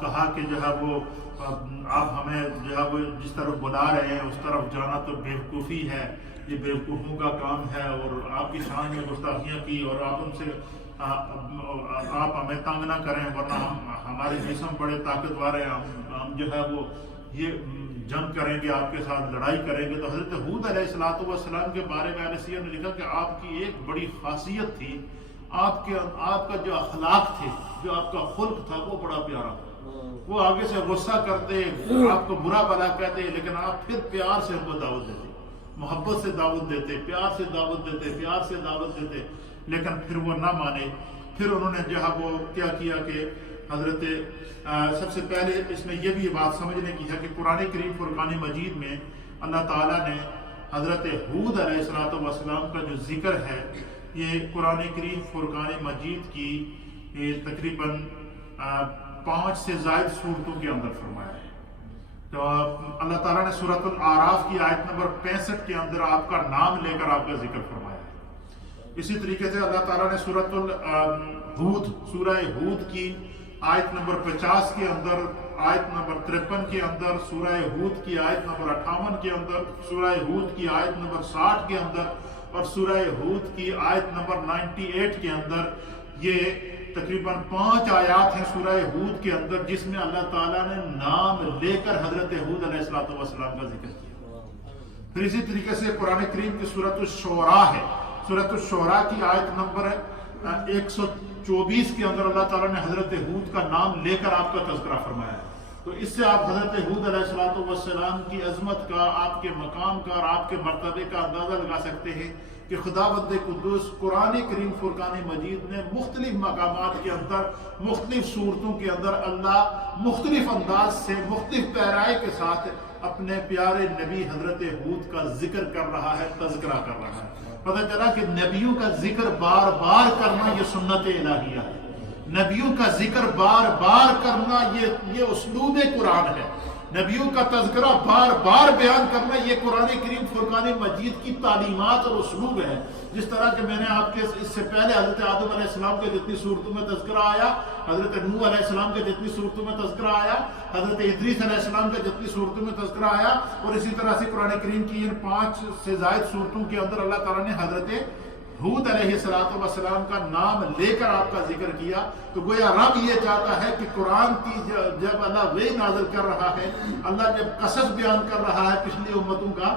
کہا کہ جو ہے وہ آپ ہمیں جو ہے وہ جس طرف بلا رہے ہیں اس طرف جانا تو بیوقوفی ہے، یہ بیوقوفوں کا کام ہے، اور آپ کی شان میں گستاخیاں کی اور آپ ان سے آپ ہمیں تنگ نہ کریں ورنہ ہمارے جسم بڑے طاقتور ہیں، ہم جو ہے وہ یہ جنگ کریں گے، آپ کے ساتھ لڑائی کریں گے. تو حضرت ہود علیہ السلام کے بارے میں اہل سیرت نے لکھا کہ آپ کی ایک بڑی خاصیت تھی، آپ کا جو اخلاق تھے، جو آپ کا خلق تھا وہ بڑا پیارا تھا. وہ آگے سے غصہ کرتے، آپ کو برا بھلا کہتے، لیکن آپ پھر پیار سے ان کو دعوت دیتے، محبت سے دعوت دیتے، پیار سے دعوت دیتے، پیار سے دعوت دیتے. لیکن پھر وہ نہ مانے. پھر انہوں نے جو ہے وہ کیا کیا کہ حضرت سب سے پہلے اس میں یہ بھی بات سمجھنے کی ہے کہ قرآن کریم فرقان مجید میں اللہ تعالیٰ نے حضرت ہود علیہ السلام کا جو ذکر ہے یہ قرآن کریم فرقان مجید کی تقریباً 5 سے زائد صورتوں کے اندر فرمایا ہے. تو اللہ تعالیٰ نے سورۃ الاعراف کی آیت نمبر 65 کے اندر آپ کا نام لے کر آپ کا ذکر فرمایا ہے. اسی طریقے سے اللہ تعالیٰ نے سورۃ ہود کی آیت نمبر 50 کے اندر، آیت نمبر 53 کے اندر، سورہ ہود کی آیت نمبر 58 کے اندر، سورہ ہود کی آیت نمبر 60 کے اندر اور سورہ ہود کی آیت نمبر 98 کے اندر، یہ تقریباً 5 آیات ہیں سورہ ہود کے اندر جس میں اللہ تعالیٰ نے نام لے کر حضرت ہود علیہ السلام کا ذکر کیا. پھر اسی طریقے سے قرآن کریم کی سورۃ الشعراء ہے، سورۃ الشعراء کی آیت نمبر 124 کے اندر اللہ تعالیٰ نے حضرت ہود کا نام لے کر آپ کا تذکرہ فرمایا ہے. تو اس سے آپ حضرت ہود علیہ السلام کی عظمت کا، آپ کے مقام کا اور آپ کے مرتبے کا اندازہ لگا سکتے ہیں کہ خداوند قدوس قرآن کریم فرقان مجید نے مختلف مقامات کے اندر، مختلف صورتوں کے اندر اللہ مختلف انداز سے، مختلف پیرائی کے ساتھ اپنے پیارے نبی حضرت ہود کا ذکر کر رہا ہے، تذکرہ کر رہا ہے. پتہ چلا کہ نبیوں کا ذکر بار بار کرنا یہ سنت الہیہ ہے. نبیوں کا ذکر بار بار کرنا یہ اسلوب قرآن ہے. نبیوں کا تذکرہ بار بار بیان کرنا یہ قرآن کریم فرقان مجید کی تعلیمات اور اسلوب ہے. جس طرح کہ میں نے آپ کے اس سے پہلے حضرت آدم علیہ السلام کے جتنی صورتوں میں تذکرہ آیا، حضرت نوح علیہ السلام کے جتنی صورتوں میں تذکرہ آیا، حضرت ادریس علیہ السلام کے جتنی صورتوں میں تذکرہ آیا، اور اسی طرح سے قرآن کریم کی ان 5 سے زائد صورتوں کے اندر اللہ تعالیٰ نے حضرت ہود علیہ السلام کا نام لے کر آپ کا ذکر کیا. تو گویا رب یہ چاہتا ہے کہ قرآن کی جب اللہ وحی نازل کر رہا ہے، اللہ جب قصص بیان کر رہا ہے پچھلی امتوں کا،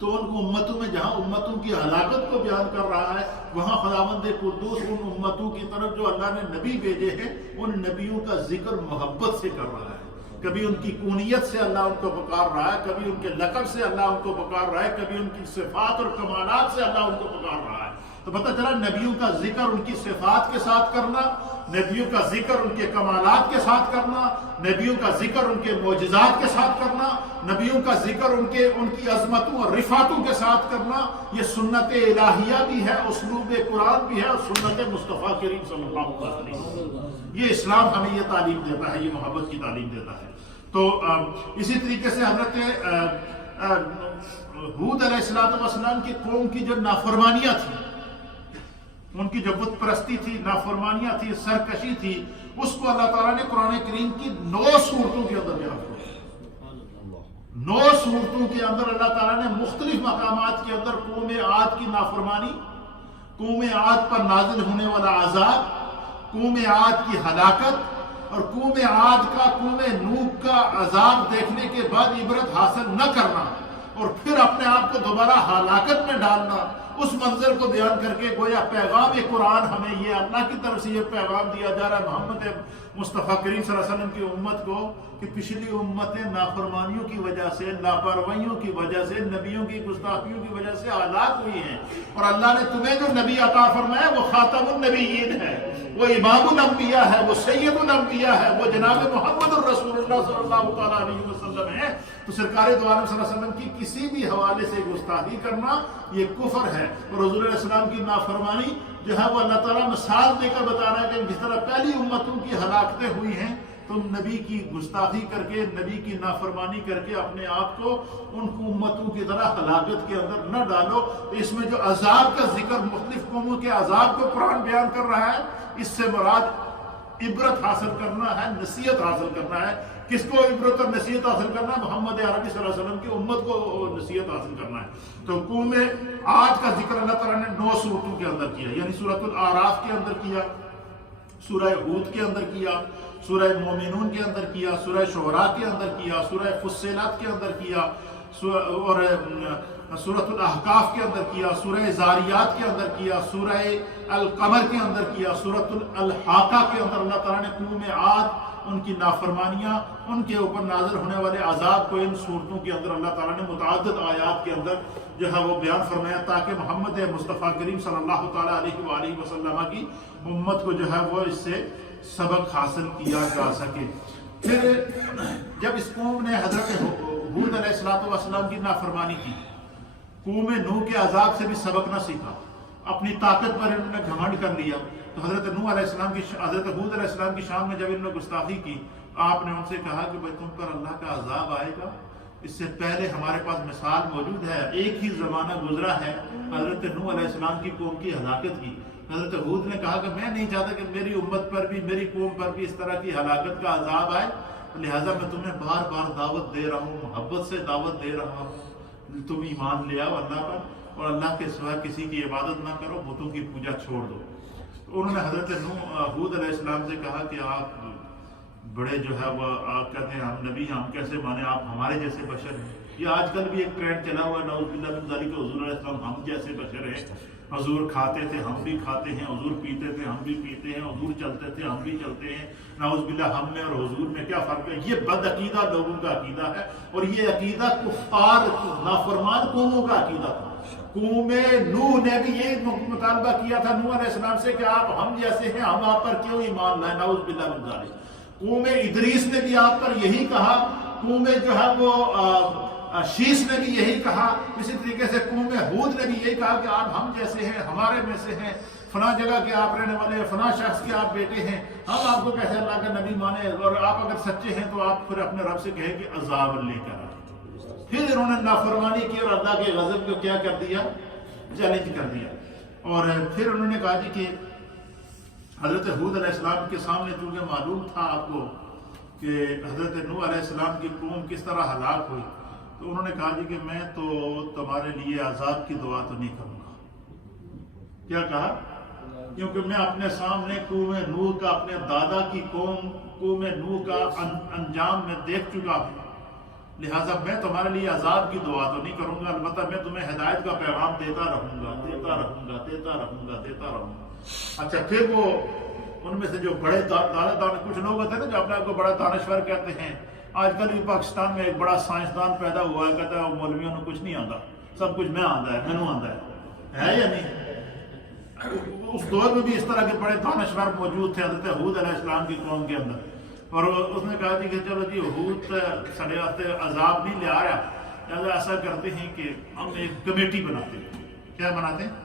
تو ان امتوں میں جہاں امتوں کی ہلاکت کو بیان کر رہا ہے وہاں خداوند قدوس ان امتوں کی طرف جو اللہ نے نبی بھیجے ہیں ان نبیوں کا ذکر محبت سے کر رہا ہے. کبھی ان کی کونیت سے اللہ ان کو پکار رہا ہے، کبھی ان کے لقب سے اللہ ان کو پکار رہا ہے، کبھی ان کی صفات اور کمالات سے اللہ ان کو پکار رہا ہے. تو پتہ چلا نبیوں کا ذکر ان کی صفات کے ساتھ کرنا، نبیوں کا ذکر ان کے کمالات کے ساتھ کرنا، نبیوں کا ذکر ان کے معجزات کے ساتھ کرنا، نبیوں کا ذکر ان کی عظمتوں اور رفعتوں کے ساتھ کرنا، یہ سنت الہیہ بھی ہے، اسلوب قرآن بھی ہے اور سنت مصطفیٰ کریم صلی اللہ علیہ وسلم. یہ اسلام ہمیں یہ تعلیم دیتا ہے، یہ محبت کی تعلیم دیتا ہے. تو اسی طریقے سے حضرت ہود علیہ السلام کی قوم کی جو نافرمانیاں تھی، ان کی جو بت پرستی تھی، نافرمانیاں تھی، سرکشی تھی، اس کو اللہ تعالیٰ نے قرآن کریم کی 9 صورتوں کے اندر بیان کیا. 9 صورتوں کے اندر اللہ تعالیٰ نے مختلف مقامات کے اندر قوم عاد کی نافرمانی، قوم عاد پر نازل ہونے والا عذاب، قوم عاد کی ہلاکت اور قوم عاد کا، قوم نوح کا عذاب دیکھنے کے بعد عبرت حاصل نہ کرنا اور پھر اپنے آپ کو دوبارہ ہلاکت میں ڈالنا، اس منظر کو بیان کر کے گویا پیغام قرآن ہمیں یہ اللہ کی طرف سے یہ پیغام دیا جا رہا ہے محمد مصطفیٰ کریم صلی اللہ علیہ وسلم کی امت کو کہ پچھلی امتیں نافرمانیوں کی وجہ سے، لاپرواہیوں کی وجہ سے، نبیوں کی گستاخیوں کی وجہ سے ہلاک ہوئی ہیں، اور اللہ نے تمہیں جو نبی عطا فرمایا وہ خاتم النبیین ہے، وہ امام الانبیاء ہے، وہ سید الانبیاء ہے، وہ جناب محمد الرسول اللہ صلی اللہ تعالیٰ علیہ وسلم ہے. تو سرکار دو عالم صلی اللہ علیہ وسلم کی کسی بھی حوالے سے گستاخی کرنا یہ کفر ہے. اور حضور علیہ السلام کی نافرمانی جو ہے وہ اللہ تعالیٰ مثال دے کر بتا رہا ہے کہ جس طرح پہلی امتوں کی ہلاکتیں ہوئی ہیں، تم نبی کی گستاخی کر کے، نبی کی نافرمانی کر کے اپنے آپ کو ان امتوں کی طرح ہلاکت کے اندر نہ ڈالو. اس میں جو عذاب کا ذکر، مختلف قوموں کے عذاب کو قرآن بیان کر رہا ہے، اس سے مراد عبرت حاصل کرنا ہے، نصیحت حاصل کرنا ہے. کس کو عبرت اور نصیحت حاصل کرنا ہے؟ محمد عربی صلی اللہ علیہ وسلم کی امت کو نصیحت حاصل کرنا ہے. تو قوم عاد کا ذکر اللہ تعالیٰ نے 9 صورتوں کے اندر کیا، یعنی سورۃ الاعراف کے اندر کیا، سورہ ہود کے اندر کیا، سورہ مومنون کے اندر کیا، سورہ شعراء کے اندر کیا، سورہ فصلت کے اندر کیا، اور سورۃ الاحقاف کے اندر کیا، سورہ زاریات کے اندر کیا، سورہ القمر کے اندر کیا، سورۃ الحاقہ کے اندر اللہ تعالیٰ نے قوم عاد، ان کی نافرمانیاں، ان کے اوپر نازل ہونے والے عذاب کو ان صورتوں کے اندر اللہ تعالیٰ نے متعدد آیات کے اندر جو ہے وہ بیان فرمایا تاکہ محمد مصطفیٰ کریم صلی اللہ تعالیٰ علیہ وآلہ وسلم کی امت کو جو ہے وہ اس سے سبق حاصل کیا جا سکے۔ پھر جب اس قوم نے حضرت ہود علیہ السلام کی نافرمانی کی، قوم نوح کے عذاب سے بھی سبق نہ سیکھا، اپنی طاقت پر انہوں نے گھمنڈ کر لیا، تو حضرت نوح علیہ السلام کی حضرت ہود علیہ السلام کی شان میں جب انہوں نے گستاخی کی، آپ نے ان سے کہا کہ بھائی تم پر اللہ کا عذاب آئے گا، اس سے پہلے ہمارے پاس مثال موجود ہے، ایک ہی زمانہ گزرا ہے حضرت نوح علیہ السلام کی قوم کی ہلاکت کی۔ حضرت ہود نے کہا کہ میں نہیں چاہتا کہ میری امت پر بھی، میری قوم پر بھی اس طرح کی ہلاکت کا عذاب آئے، لہٰذا میں تمہیں بار بار دعوت دے رہا ہوں، محبت سے دعوت دے رہا ہوں، تم ایمان لے آؤ اللہ پر اور اللہ کے سوا کسی کی عبادت نہ کرو، بتوں کی پوجا چھوڑ دو۔ تو انہوں نے حضرت ہود علیہ السلام سے کہا کہ آپ بڑے جو ہے وہ کہتے ہیں ہم نبی ہیں، ہم کیسے مانے، آپ ہمارے جیسے بشر ہیں۔ یہ آج کل بھی ایک ٹرینڈ چلا ہوا ہے، نعوذ باللہ من ذالک، کہ حضور علیہ السلام ہم جیسے بشر ہیں، حضور کھاتے تھے ہم بھی کھاتے ہیں، حضور پیتے تھے ہم بھی پیتے ہیں، حضور چلتے تھے ہم بھی چلتے ہیں، نعوذ باللہ ہم میں اور حضور میں کیا فرق ہے؟ یہ بد عقیدہ لوگوں کا عقیدہ ہے، اور یہ عقیدہ کفار نافرمان قوموں کا عقیدہ تھا۔ قوم نوح نے بھی یہ مطالبہ کیا تھا نوح علیہ السلام سے کہ آپ ہم جیسے ہیں، ہم آپ پر کیوں ایمان لائیں، نعوذ باللہ من ذالک۔ قوم ادریس نے بھی آپ پر یہی کہا، قوم جو ہے وہ شیس نے بھی یہی کہا، اسی طریقے سے قوم ہود نے بھی یہی کہا کہ آپ ہم جیسے ہیں، ہمارے میں سے ہیں، فلاں جگہ کے آپ رہنے والے ہیں، فلاں شخص کے آپ بیٹے ہیں، ہم آپ کو کیسے اللہ کا نبی مانے، اور آپ اگر سچے ہیں تو آپ پھر اپنے رب سے کہیں کہ عذاب لے کر آئے۔ پھر انہوں نے نافرمانی کی اور اللہ کے غضب کو کیا کر دیا؟ چیلنج کر دیا۔ اور پھر انہوں نے کہا جی کہ حضرت ہود علیہ السلام کے سامنے چونکہ معلوم تھا آپ کو کہ حضرت نوح علیہ السلام کی قوم کس طرح ہلاک ہوئی، تو انہوں نے کہا جی کہ میں تو تمہارے لیے عذاب کی دعا تو نہیں کروں گا۔ کیا کہا؟ کیونکہ میں اپنے سامنے قوم نوح کا، اپنے دادا کی قوم نوح کا انجام میں دیکھ چکا ہوں، لہٰذا میں تمہارے لیے عذاب کی دعا تو نہیں کروں گا، البتہ میں تمہیں ہدایت کا پیغام دیتا رہوں گا، دیتا رہوں گا، دیتا رہوں گا، دیتا رہوں گا۔ اچھا، پھر وہ ان میں سے جو بڑے کچھ لوگ ہوتے ہیں نا جو اپنے آپ کو بڑا دانشور کہتے ہیں، آج کل بھی پاکستان میں ایک بڑا سائنسدان پیدا ہوا ہے، کہتا ہے مولویوں نے کچھ نہیں آتا، سب کچھ میں آتا ہے، مینوں آتا ہے یا نہیں؟ اس دور میں بھی اس طرح کے بڑے دانشور موجود تھے حضرت ہود علیہ السلام کی قوم کے اندر، اور اس نے کہا کہ چلو جی ہود سڑے واسطے عذاب نہیں لے آ رہا، لہٰذا ایسا کرتے ہیں کہ ہم ایک کمیٹی بناتے ہیں۔ کیا بناتے ہیں؟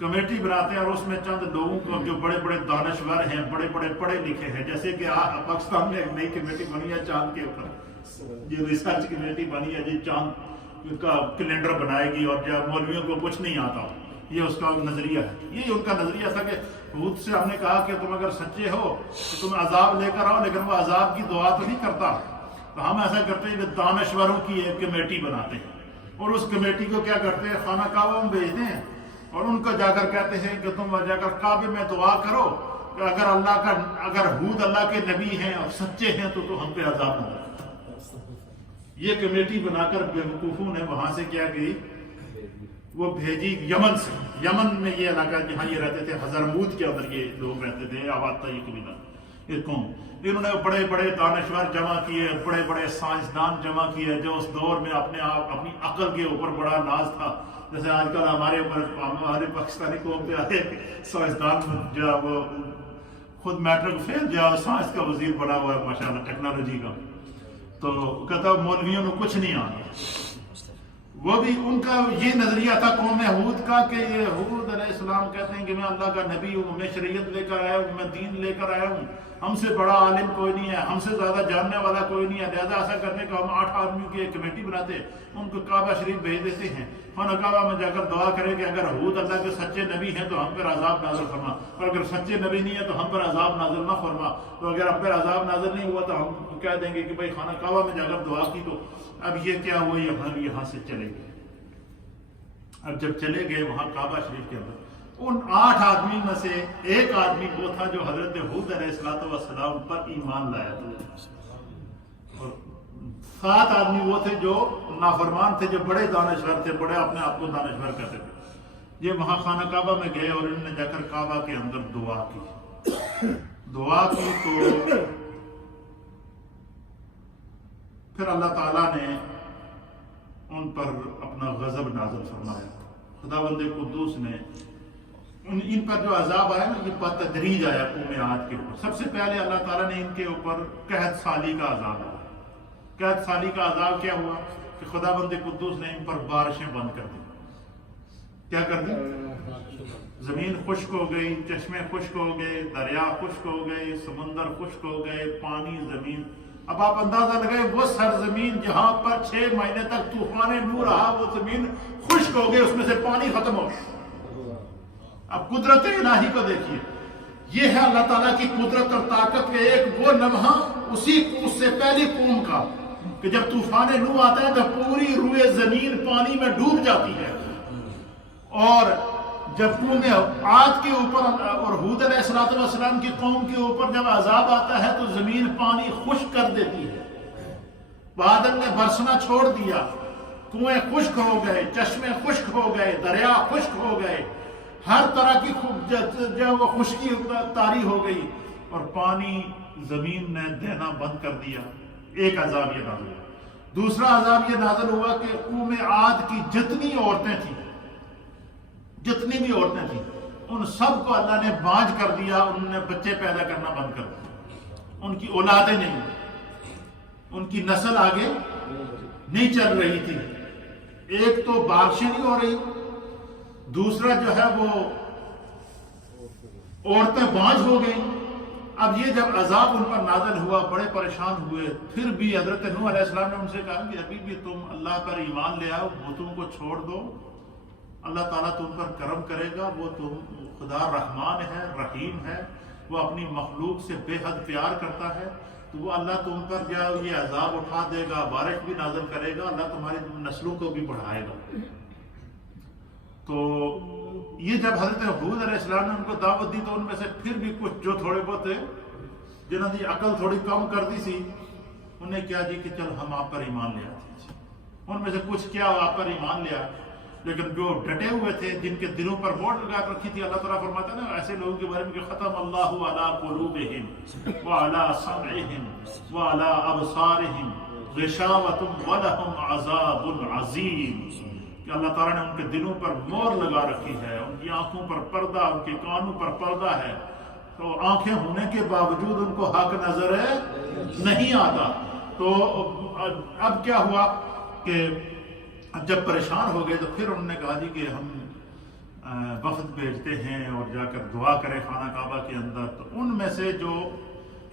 کمیٹی بناتے ہیں، اور اس میں چند لوگوں کو جو بڑے بڑے دانشور ہیں، بڑے بڑے پڑھے لکھے ہیں، جیسے کہ پاکستان میں ایک نئی کمیٹی بنی ہے چاند کے اوپر، یہ ریسرچ کمیٹی بنی ہے جی، چاند کا کیلنڈر بنائے گی، اور جب مولویوں کو کچھ نہیں آتا، یہ اس کا نظریہ ہے۔ یہ ان کا نظریہ تھا کہ ہود سے ہم نے کہا کہ تم اگر سچے ہو تو تم عذاب لے کر آؤ، لیکن وہ عذاب کی دعا تو نہیں کرتا، تو ہم ایسا کرتے ہیں کہ دانشوروں کی ایک کمیٹی بناتے ہیں، اور اس کمیٹی کو کیا کرتے ہیں؟ خانہ کعبہ میں بھیجتے ہیں، اور ان کو جا کر کہتے ہیں کہ تم جا کر کعبے میں دعا کرو کہ اگر ہود اللہ کے نبی ہیں اور سچے ہیں تو ہم پہ عذاب نہ کرو۔ یہ کمیٹی بنا کر بیوقوفوں نے وہاں سے کیا کی، وہ بھیجی یمن سے۔ یمن میں یہ علاقہ جہاں یہ رہتے تھے، حضرموت کے اندر یہ لوگ رہتے تھے، آباد تھا یہ قبیلہ، یہ قوم۔ انہوں نے بڑے بڑے دانشور جمع کیے، بڑے بڑے سائنسدان جمع کیے، جو اس دور میں اپنی عقل کے اوپر بڑا ناز تھا، جیسے آج کل ہمارے پاکستانی قوم پہ آتے سائنسدان جو ہے وہ خود میٹرک فیل جو ہے سائنس کا وزیر بنا ہوا ہے ماشاءاللہ، ٹیکنالوجی کا، تو کہتا مولویوں میں کچھ نہیں آتا۔ وہ بھی ان کا یہ نظریہ تھا قوم ہود کا کہ یہ ہود علیہ السلام کہتے ہیں کہ میں اللہ کا نبی ہوں، میں شریعت لے کر آیا ہوں، میں دین لے کر آیا ہوں، ہم سے بڑا عالم کوئی نہیں ہے، ہم سے زیادہ جاننے والا کوئی نہیں ہے، لہٰذا ایسا کرنے کا ہم 8 آدمیوں کی ایک کمیٹی بناتے ہیں، ان کو کعبہ شریف بھیج دیتے ہیں، خانہ کعبہ میں جا کر دعا کریں کہ اگر ہود اللہ کے سچے نبی ہیں تو ہم پر عذاب نازل فرما، اور اگر سچے نبی نہیں ہے تو ہم پر عذاب نازل نہ فرما، تو اگر ہم پر عذاب نازل نہیں ہوا تو ہم کہہ دیں گے کہ بھائی خانہ کعبہ میں جا کر دعا کی، تو اب یہ کیا ہوا، یہاں سے چلے گئے۔ اب جب چلے گئے وہاں کعبہ شریف کے اندر، ان 8 آدمی میں سے ایک آدمی وہ تھا جو حضرت ہود علیہ السلام پر ایمان لایا تھا، اور 7 آدمی وہ تھے جو نافرمان تھے، جو بڑے دانشور تھے، بڑے اپنے آپ کو دانشور کہتے تھے۔ یہ وہاں خانہ کعبہ میں گئے اور انہوں نے جا کر کعبہ کے اندر دعا کی تو پھر اللہ تعالیٰ نے ان پر اپنا غضب نازل فرمایا۔ خداوند قدوس نے ان پر جو عذاب آیا نا، یہ بتدریج آیا قوم عاد کے اوپر. سب سے پہلے اللہ تعالیٰ نے ان کے اوپر قحط سالی کا عذاب ہوا. قحط سالی کا عذاب کیا ہوا کہ خدا بند قدوس نے ان پر بارشیں بند کر دی. کیا کر دی؟ زمین خشک ہو گئی، چشمے خشک ہو گئے، دریا خشک ہو گئے، سمندر خشک ہو گئے، پانی زمین. اب آپ اندازہ لگائے وہ سرزمین جہاں پر 6 مہینے تک طوفان نو رہا، وہ زمین خشک ہو گئی، اس میں سے پانی ختم ہو گیا. اب قدرت الہی کو دیکھیے. یہ ہے اللہ تعالیٰ کی قدرت اور طاقت کا ایک وہ لمحہ اس سے پہلی قوم کا کہ جب طوفان نو آتا ہے تو پوری روئے زمین پانی میں ڈوب جاتی ہے. اور جب قوم عاد کے اوپر اور ہود علیہ السلام کی قوم کے اوپر جب عذاب آتا ہے تو زمین پانی خشک کر دیتی ہے. بادل نے برسنا چھوڑ دیا، کنویں خشک ہو گئے، چشمے خشک ہو گئے، دریا خشک ہو گئے، ہر طرح کی جب خشکی طاری ہو گئی اور پانی زمین نے دینا بند کر دیا. ایک عذاب یہ نازل ہوا. دوسرا عذاب یہ نازل ہوا کہ قوم عاد کی جتنی عورتیں تھیں، جتنی بھی عورتیں تھیں، ان سب کو اللہ نے بانجھ کر دیا. انہوں نے بچے پیدا کرنا بند کر دیا. ان کی اولادیں نہیں، ان کی نسل آگے نہیں چل رہی تھی. ایک تو بارشیں نہیں ہو رہی، دوسرا جو ہے وہ عورتیں بانجھ ہو گئیں. اب یہ جب عذاب ان پر نازل ہوا بڑے پریشان ہوئے. پھر بھی حضرت نوح علیہ السلام نے ان سے کہا کہ ابھی بھی تم اللہ پر ایمان لے آؤ، بتوں کو چھوڑ دو، اللہ تعالیٰ تم پر کرم کرے گا. وہ تم خدا رحمان ہے، رحیم ہے، وہ اپنی مخلوق سے بے حد پیار کرتا ہے. تو وہ اللہ تم پر جو یہ عذاب اٹھا دے گا، بارش بھی نازل کرے گا، اللہ تمہاری نسلوں کو بھی بڑھائے گا. تو یہ جب حضرت ہود علیہ السلام نے ان کو دعوت دی تو ان میں سے پھر بھی کچھ جو تھوڑے بہت تھے جنہوں نے عقل تھوڑی کم کر دی سی، انہیں کیا جی کہ چل ہم آپ پر ایمان لے آتے. ان میں سے کچھ کیا آپ پر ایمان لیا، لیکن جو ڈٹے ہوئے تھے، جن کے دلوں پر موہر لگا رکھی تھی، اللہ تعالیٰ فرماتا ہے نا ایسے لوگوں کے بارے میں کہ ختم اللہ علی قلوبہم وعلی سمعہم وعلی ابصارہم غشاوۃ ولہم عذاب عظیم. کہ اللہ تعالیٰ نے ان کے دلوں پر مہر لگا رکھی ہے، ان کی آنکھوں پر پردہ، ان کے کانوں پر پردہ ہے. تو آنکھیں ہونے کے باوجود ان کو حق نظر نہیں آتا. تو اب کیا ہوا کہ جب پریشان ہو گئے تو پھر انہوں نے کہا جی کہ ہم وفد بھیجتے ہیں اور جا کر دعا کریں خانہ کعبہ کے اندر. تو ان میں سے جو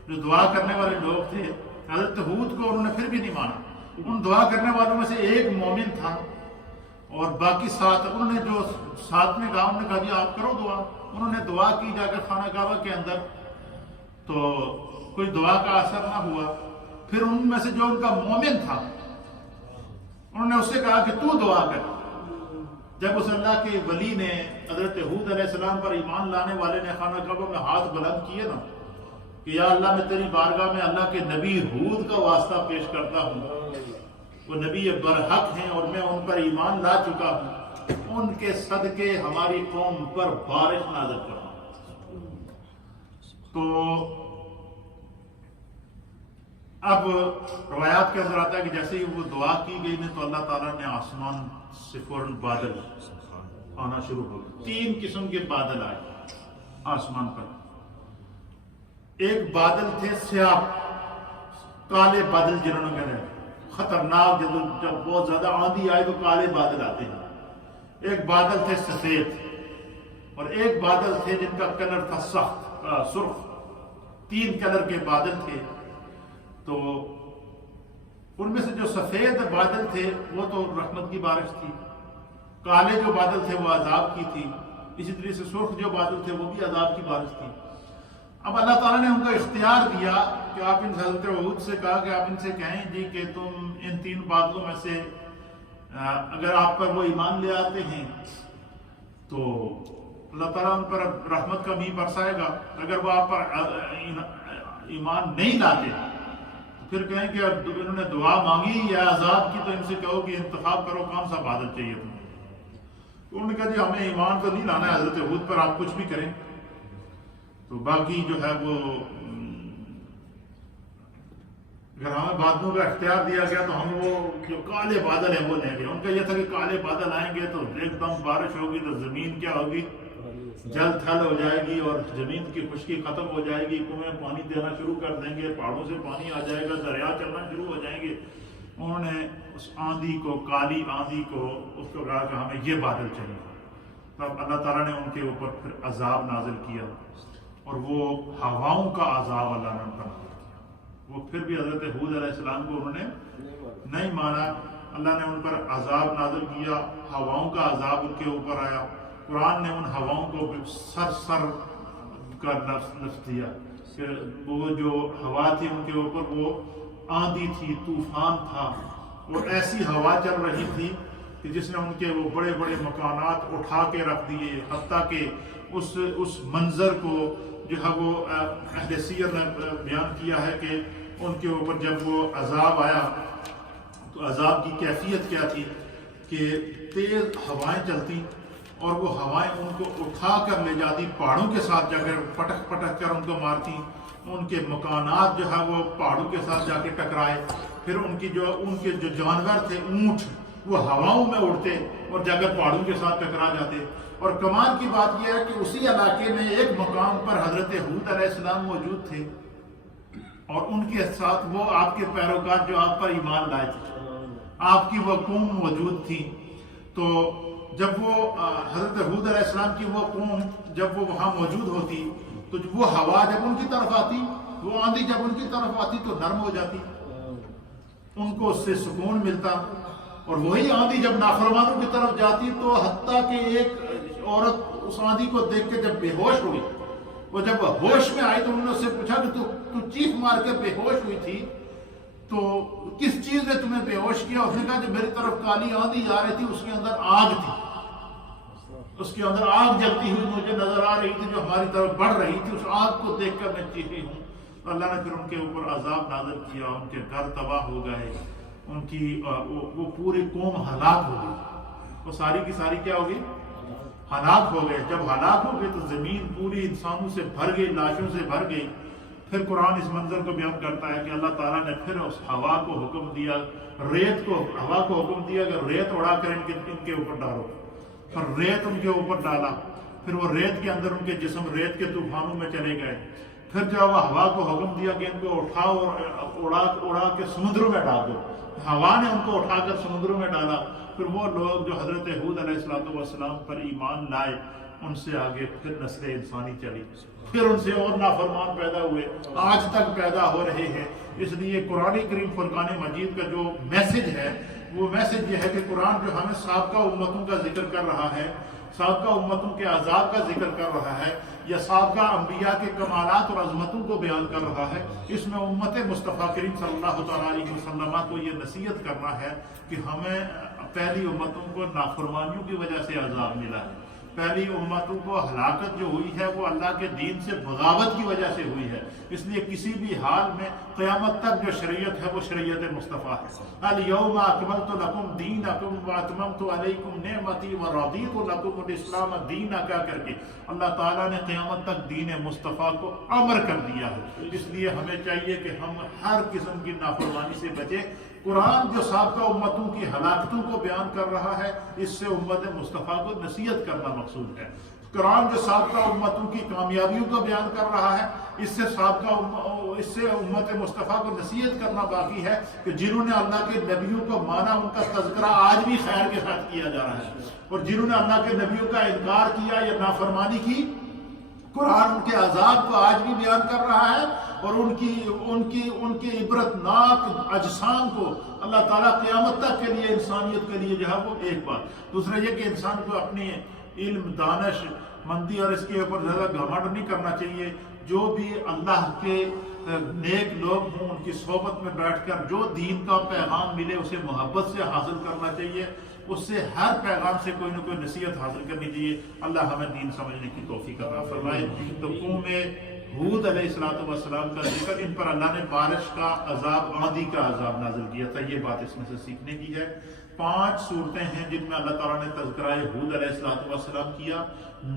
دعا کرنے والے لوگ تھے، حضرت ہود کو انہوں نے پھر بھی نہیں مانا. ان دعا کرنے والوں میں سے ایک مومن تھا اور باقی ساتھ انہوں نے جو ساتھ میں کہا، انہوں نے کہا جی آپ کرو دعا. انہوں نے دعا کی جا کر خانہ کعبہ کے اندر، تو کوئی دعا کا اثر نہ ہوا. پھر ان میں سے جو ان کا مومن تھا، انہوں نے اس سے کہا کہ تو دعا کر. جب اس اللہ کے ولی نے حضرت ہود علیہ السلام پر ایمان لانے والے نے خانہ کعبہ میں ہاتھ بلند کیے نا کہ یا اللہ میں تیری بارگاہ میں اللہ کے نبی ہود کا واسطہ پیش کرتا ہوں، وہ نبی برحق ہیں اور میں ان پر ایمان لا چکا ہوں، ان کے صدقے ہماری قوم پر بارش نازل کرنا. تو اب روایات کے اندر آتا ہے کہ جیسے ہی وہ دعا کی گئی نے تو اللہ تعالیٰ نے آسمان سے فوراً بادل آنا شروع ہو گئے. 3 قسم کے بادل آئے آسمان پر. ایک بادل تھے سیاہ کالے بادل، جنہوں نے کہا خطرناک، جب بہت زیادہ آندھی آئے تو کالے بادل آتے ہیں. ایک بادل تھے سفید اور ایک بادل تھے جن کا کلر تھا سخت سرخ. 3 کلر کے بادل تھے. تو ان میں سے جو سفید بادل تھے وہ تو رحمت کی بارش تھی، کالے جو بادل تھے وہ عذاب کی تھی، اسی طرح سے سرخ جو بادل تھے وہ بھی عذاب کی بارش تھی. اب اللہ تعالیٰ نے ان کو اختیار دیا کہ آپ ان حضرت ہود سے کہا کہ آپ ان سے کہیں جی کہ تم ان 3 بادلوں میں سے اگر آپ پر وہ ایمان لے آتے ہیں تو اللہ تعالیٰ ان پر رحمت کا میਂہ برسائے گا. اگر وہ آپ پر ایمان نہیں لاتے پھر کہیں کہ انہوں نے دعا مانگی یا عذاب کی تو ان سے کہو کہ انتخاب کرو کون سا بادل چاہیے تمہیں. انہوں نے کہا جی ہمیں ایمان تو نہیں لانا ہے حضرت ہود پر، آپ کچھ بھی کریں. تو باقی جو ہے وہ اگر ہمیں بادلوں کا اختیار دیا گیا تو ہم وہ جو کالے بادل ہیں وہ لیں گے. ان کا یہ تھا کہ کالے بادل آئیں گے تو ایک دم بارش ہوگی تو زمین کیا ہوگی، جل تھل ہو جائے گی اور زمین کی خشکی ختم ہو جائے گی، کنویں پانی دینا شروع کر دیں گے، پہاڑوں سے پانی آ جائے گا، دریا چلنا شروع ہو جائیں گے. انہوں نے اس آندھی کو، کالی آندھی کو، اس کو کہا کہ ہمیں یہ بادل چاہیے. تب اللہ تعالیٰ نے ان کے اوپر پھر عذاب نازل کیا، اور وہ ہواؤں کا عذاب اللہ نے ان پر نازل کیا. وہ پھر بھی حضرت ہود علیہ السلام کو انہوں نے نہیں مانا. اللہ نے ان پر عذاب نازل کیا، ہواؤں کا عذاب ان کے اوپر آیا. قرآن نے ان ہواؤں کو سر کا لفظ دیا کہ وہ جو ہوا تھی ان کے اوپر وہ آندھی تھی، طوفان تھا، اور ایسی ہوا چل رہی تھی کہ جس نے ان کے وہ بڑے بڑے مکانات اٹھا کے رکھ دیے. حتیٰ کہ اس منظر کو جو ہے وہ اہل سیر نے بیان کیا ہے کہ ان کے اوپر جب وہ عذاب آیا تو عذاب کی کیفیت کیا تھی کہ تیز ہوائیں چلتی اور وہ ہوائیں ان کو اٹھا کر لے جاتی، پہاڑوں کے ساتھ جا کر پٹک پٹک کر ان کو مارتی. ان کے مکانات جو ہے وہ پہاڑوں کے ساتھ جا کے ٹکرائے. پھر ان کے جو جانور تھے، اونٹ، وہ ہواؤں میں اڑتے اور جا کر پہاڑوں کے ساتھ ٹکرا جاتے. اور کمال کی بات یہ ہے کہ اسی علاقے میں ایک مقام پر حضرت ہود علیہ السلام موجود تھے، اور ان کے ساتھ وہ آپ کے پیروکار جو آپ پر ایمان لائے تھے، آپ کی وہ قوم موجود تھی. تو جب وہ حضرت ہود علیہ السلام کی وہ قوم جب وہ وہاں موجود ہوتی تو وہ ہوا جب ان کی طرف آتی، وہ آندھی جب ان کی طرف آتی تو نرم ہو جاتی، ان کو اس سے سکون ملتا. اور وہی آندھی جب نافرمانوں کی طرف جاتی تو حتیٰ کہ ایک عورت اس آندھی کو دیکھ کے جب بے ہوش ہوئی، وہ جب ہوش میں آئی تو انہوں نے اس سے پوچھا کہ تو چیخ مار کے بے ہوش ہوئی تھی تو کس چیز نے تمہیں بے ہوش کیا؟ اس نے کہا کہ میری طرف کالی آندھی آ رہی تھی، اس کے اندر آگ تھی، اس کے اندر آگ جلتی ہوئی مجھے نظر آ رہی تھی جو ہماری طرف بڑھ رہی تھی. اس آگ کو دیکھ کر میں چیخی ہوں. اللہ نے پھر ان کے اوپر عذاب نازل کیا، ان کے گھر تباہ ہو گئے، ان کی وہ پوری قوم ہلاک ہو گئی. وہ ساری کی ساری کیا ہوگی؟ ہلاک ہو گئے. جب ہلاک ہو گئے تو زمین پوری انسانوں سے بھر گئی، لاشوں سے بھر گئی. پھر قرآن اس منظر کو بیان کرتا ہے کہ اللہ تعالیٰ نے پھر اس ہوا کو حکم دیا، ہوا کو حکم دیا کہ ریت اڑا کر ان کے اوپر ڈالو. پھر ریت ان کے اوپر ڈالا. پھر وہ ریت کے اندر ان کے جسم ریت کے طوفانوں میں چلے گئے. پھر جب وہ ہوا کو حکم دیا کہ ان کو اٹھاؤ اور اڑا کے سمندروں میں ڈال دو، ہوا نے ان کو اٹھا کر سمندروں میں ڈالا. پھر وہ لوگ جو حضرت ہود علیہ السلام پر ایمان لائے، ان سے آگے پھر نسل انسانی چلی، پھر ان سے اور نافرمان پیدا ہوئے، آج تک پیدا ہو رہے ہیں. اس لیے قرآن کریم فرقان مجید کا جو میسج ہے وہ میسج یہ ہے کہ قرآن جو ہمیں سابقہ امتوں کا ذکر کر رہا ہے، سابقہ امتوں کے عذاب کا ذکر کر رہا ہے، یا سابقہ انبیاء کے کمالات اور عظمتوں کو بیان کر رہا ہے. اس میں امت مصطفیٰ کریم صلی اللہ تعالیٰ علیہ وسلم کو یہ نصیحت کرنا ہے کہ ہمیں پہلی امتوں کو نافرمانیوں کی وجہ سے عذاب ملا ہے. پہلی امتوں کو ہلاکت جو ہوئی ہے وہ اللہ کے دین سے بغاوت کی وجہ سے ہوئی ہے. اس لیے کسی بھی حال میں قیامت تک جو شریعت ہے وہ شریعت مصطفیٰ ہے. الیوم اکملت لکم دینکم واتممت علیکم نعمتی ورضیت لکم الاسلام دینا کا کر کے اللہ تعالیٰ نے قیامت تک دین مصطفیٰ کو امر کر دیا ہے. اس لیے ہمیں چاہیے کہ ہم ہر قسم کی نافرمانی سے بچیں. قرآن جو سابقہ امتوں کی ہلاکتوں کو بیان کر رہا ہے، اس سے امت مصطفیٰ کو نصیحت کرنا مقصود ہے. قرآن جو سابقہ امتوں کی کامیابیوں کو بیان کر رہا ہے، اس سے امت مصطفیٰ کو نصیحت کرنا باقی ہے کہ جنہوں نے اللہ کے نبیوں کو مانا ان کا تذکرہ آج بھی خیر کے ساتھ کیا جا رہا ہے، اور جنہوں نے اللہ کے نبیوں کا انکار کیا یا نافرمانی کی، قرآن ان کے عذاب کو آج بھی بیان کر رہا ہے. اور ان کی عبرتناک اجسام کو اللہ تعالیٰ قیامت تک کے لیے انسانیت کے لیے جو ہے وہ ایک بات. دوسرا یہ کہ انسان کو اپنی علم، دانش مندی اور اس کے اوپر زیادہ گھمنڈ نہیں کرنا چاہیے. جو بھی اللہ کے نیک لوگ ہوں ان کی صحبت میں بیٹھ کر جو دین کا پیغام ملے اسے محبت سے حاصل کرنا چاہیے. اس سے ہر پیغام سے کوئی نہ کوئی نصیحت حاصل کرنی چاہیے. اللہ ہمیں دین سمجھنے کی توفیق عطا فرمائے. تو قوم ہود علیہ السلام کا ذکر، ان پر اللہ نے بارش کا عذاب، آندھی کا عذاب نازل کیا تھا. یہ بات اس میں سے سیکھنے کی ہے. 5 صورتیں ہیں جن میں اللہ تعالیٰ نے تذکرہ ہود علیہ السلام کیا.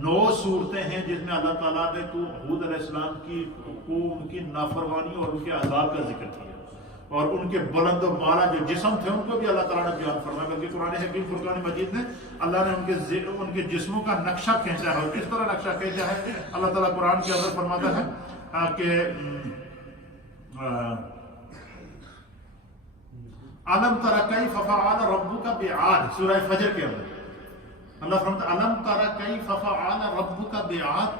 9 صورتیں ہیں جس میں اللہ تعالیٰ نے ہود علیہ السلام کی قوم کی نافرمانی اور ان کے عذاب کا ذکر کیا. اور ان کے بلند و بالا جو جسم تھے ان کو بھی اللہ تعالیٰ نے بیان فرمایا، بلکہ قرآن حکیم فرقان مجید میں اللہ نے ان کے جسموں کا نقشہ کھینچا ہے، اور کس طرح نقشہ کھینچا ہے اللہ تعالیٰ قرآن کے اندر فرماتا ہے کہ علم تر کیف فعل ربک بعاد، سورہ فجر کے اندر اللہ فرماتا ہے علم تر کیف فعل ربک بعاد،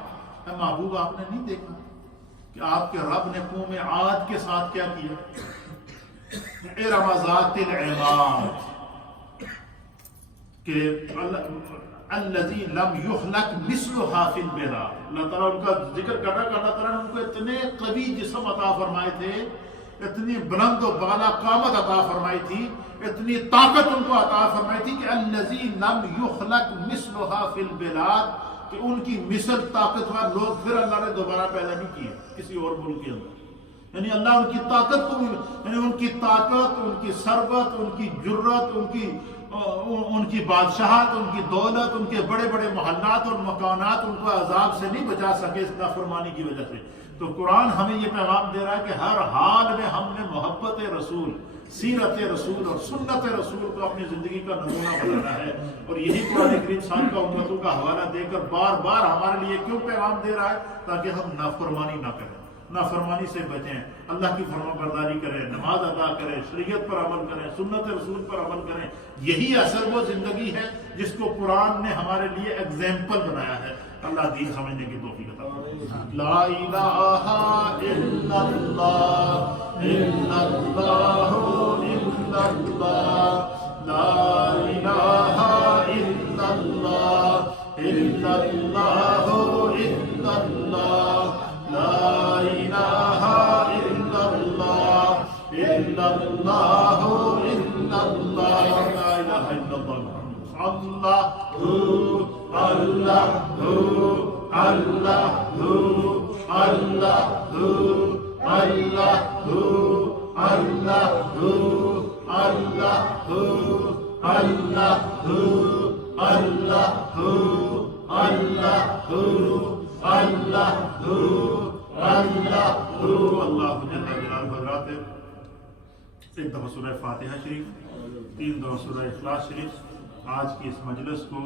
اے محبوب آپ نے نہیں دیکھا کہ آپ کے رب نے قوم عاد کے ساتھ کیا کیا؟ ارم ذات العماد، کہ الذی لم یخلق مثلها فی البلاد، اللہ تعالیٰ ان کا ذکر کر رہا ہے کہ اللہ تعالیٰ نے ان کو اتنے قوی جسم عطا فرمائے تھے، اتنی بلند و بالا قامت عطا فرمائی تھی، اتنی طاقت ان کو عطا فرمائی تھی کہ الذی لم یخلق مثلها فی البلاد، کہ ان کی مثل طاقتور لوگ پھر اللہ نے دوبارہ پیدا نہیں کیے کسی اور ملک کے اندر، یعنی اللہ ان کی طاقت کو بھی، یعنی ان کی طاقت، ان کی ثروت، ان کی جرت، ان کی بادشاہت، ان کی دولت، ان کے بڑے بڑے محلات اور مکانات ان کو عذاب سے نہیں بچا سکے اس نافرمانی کی وجہ سے۔ تو قرآن ہمیں یہ پیغام دے رہا ہے کہ ہر حال میں ہم نے محبت رسول، سیرت رسول اور سنت رسول کو اپنی زندگی کا نمونہ بنانا ہے، اور یہی قرآن کریم صاحب کا امتوں کا حوالہ دے کر بار بار ہمارے لیے کیوں پیغام دے رہا ہے؟ تاکہ ہم نافرمانی نہ کریں، نافرمانی سے بچیں، اللہ کی فرما برداری کریں، نماز ادا کریں، شریعت پر عمل کریں، سنت رسول پر عمل کریں۔ یہی اصل وہ زندگی ہے جس کو قرآن نے ہمارے لیے ایگزامپل بنایا ہے۔ اللہ دین سمجھنے کی توفیق عطا فرمائے۔ لا الہ الا اللہ الا اللہ الا اللہ، لا الہ الا اللہ الا اللہ الا اللہ، لا الہ الا اللہ الا اللہ الا اللہ، لا الہ الا اللہ، اللہ اللہ اللہ اللہ حضرات ایک دفعہ سورہ فاتحہ شریف، 3 دفعہ سورہ اخلاص شریف، آج کی اس مجلس کو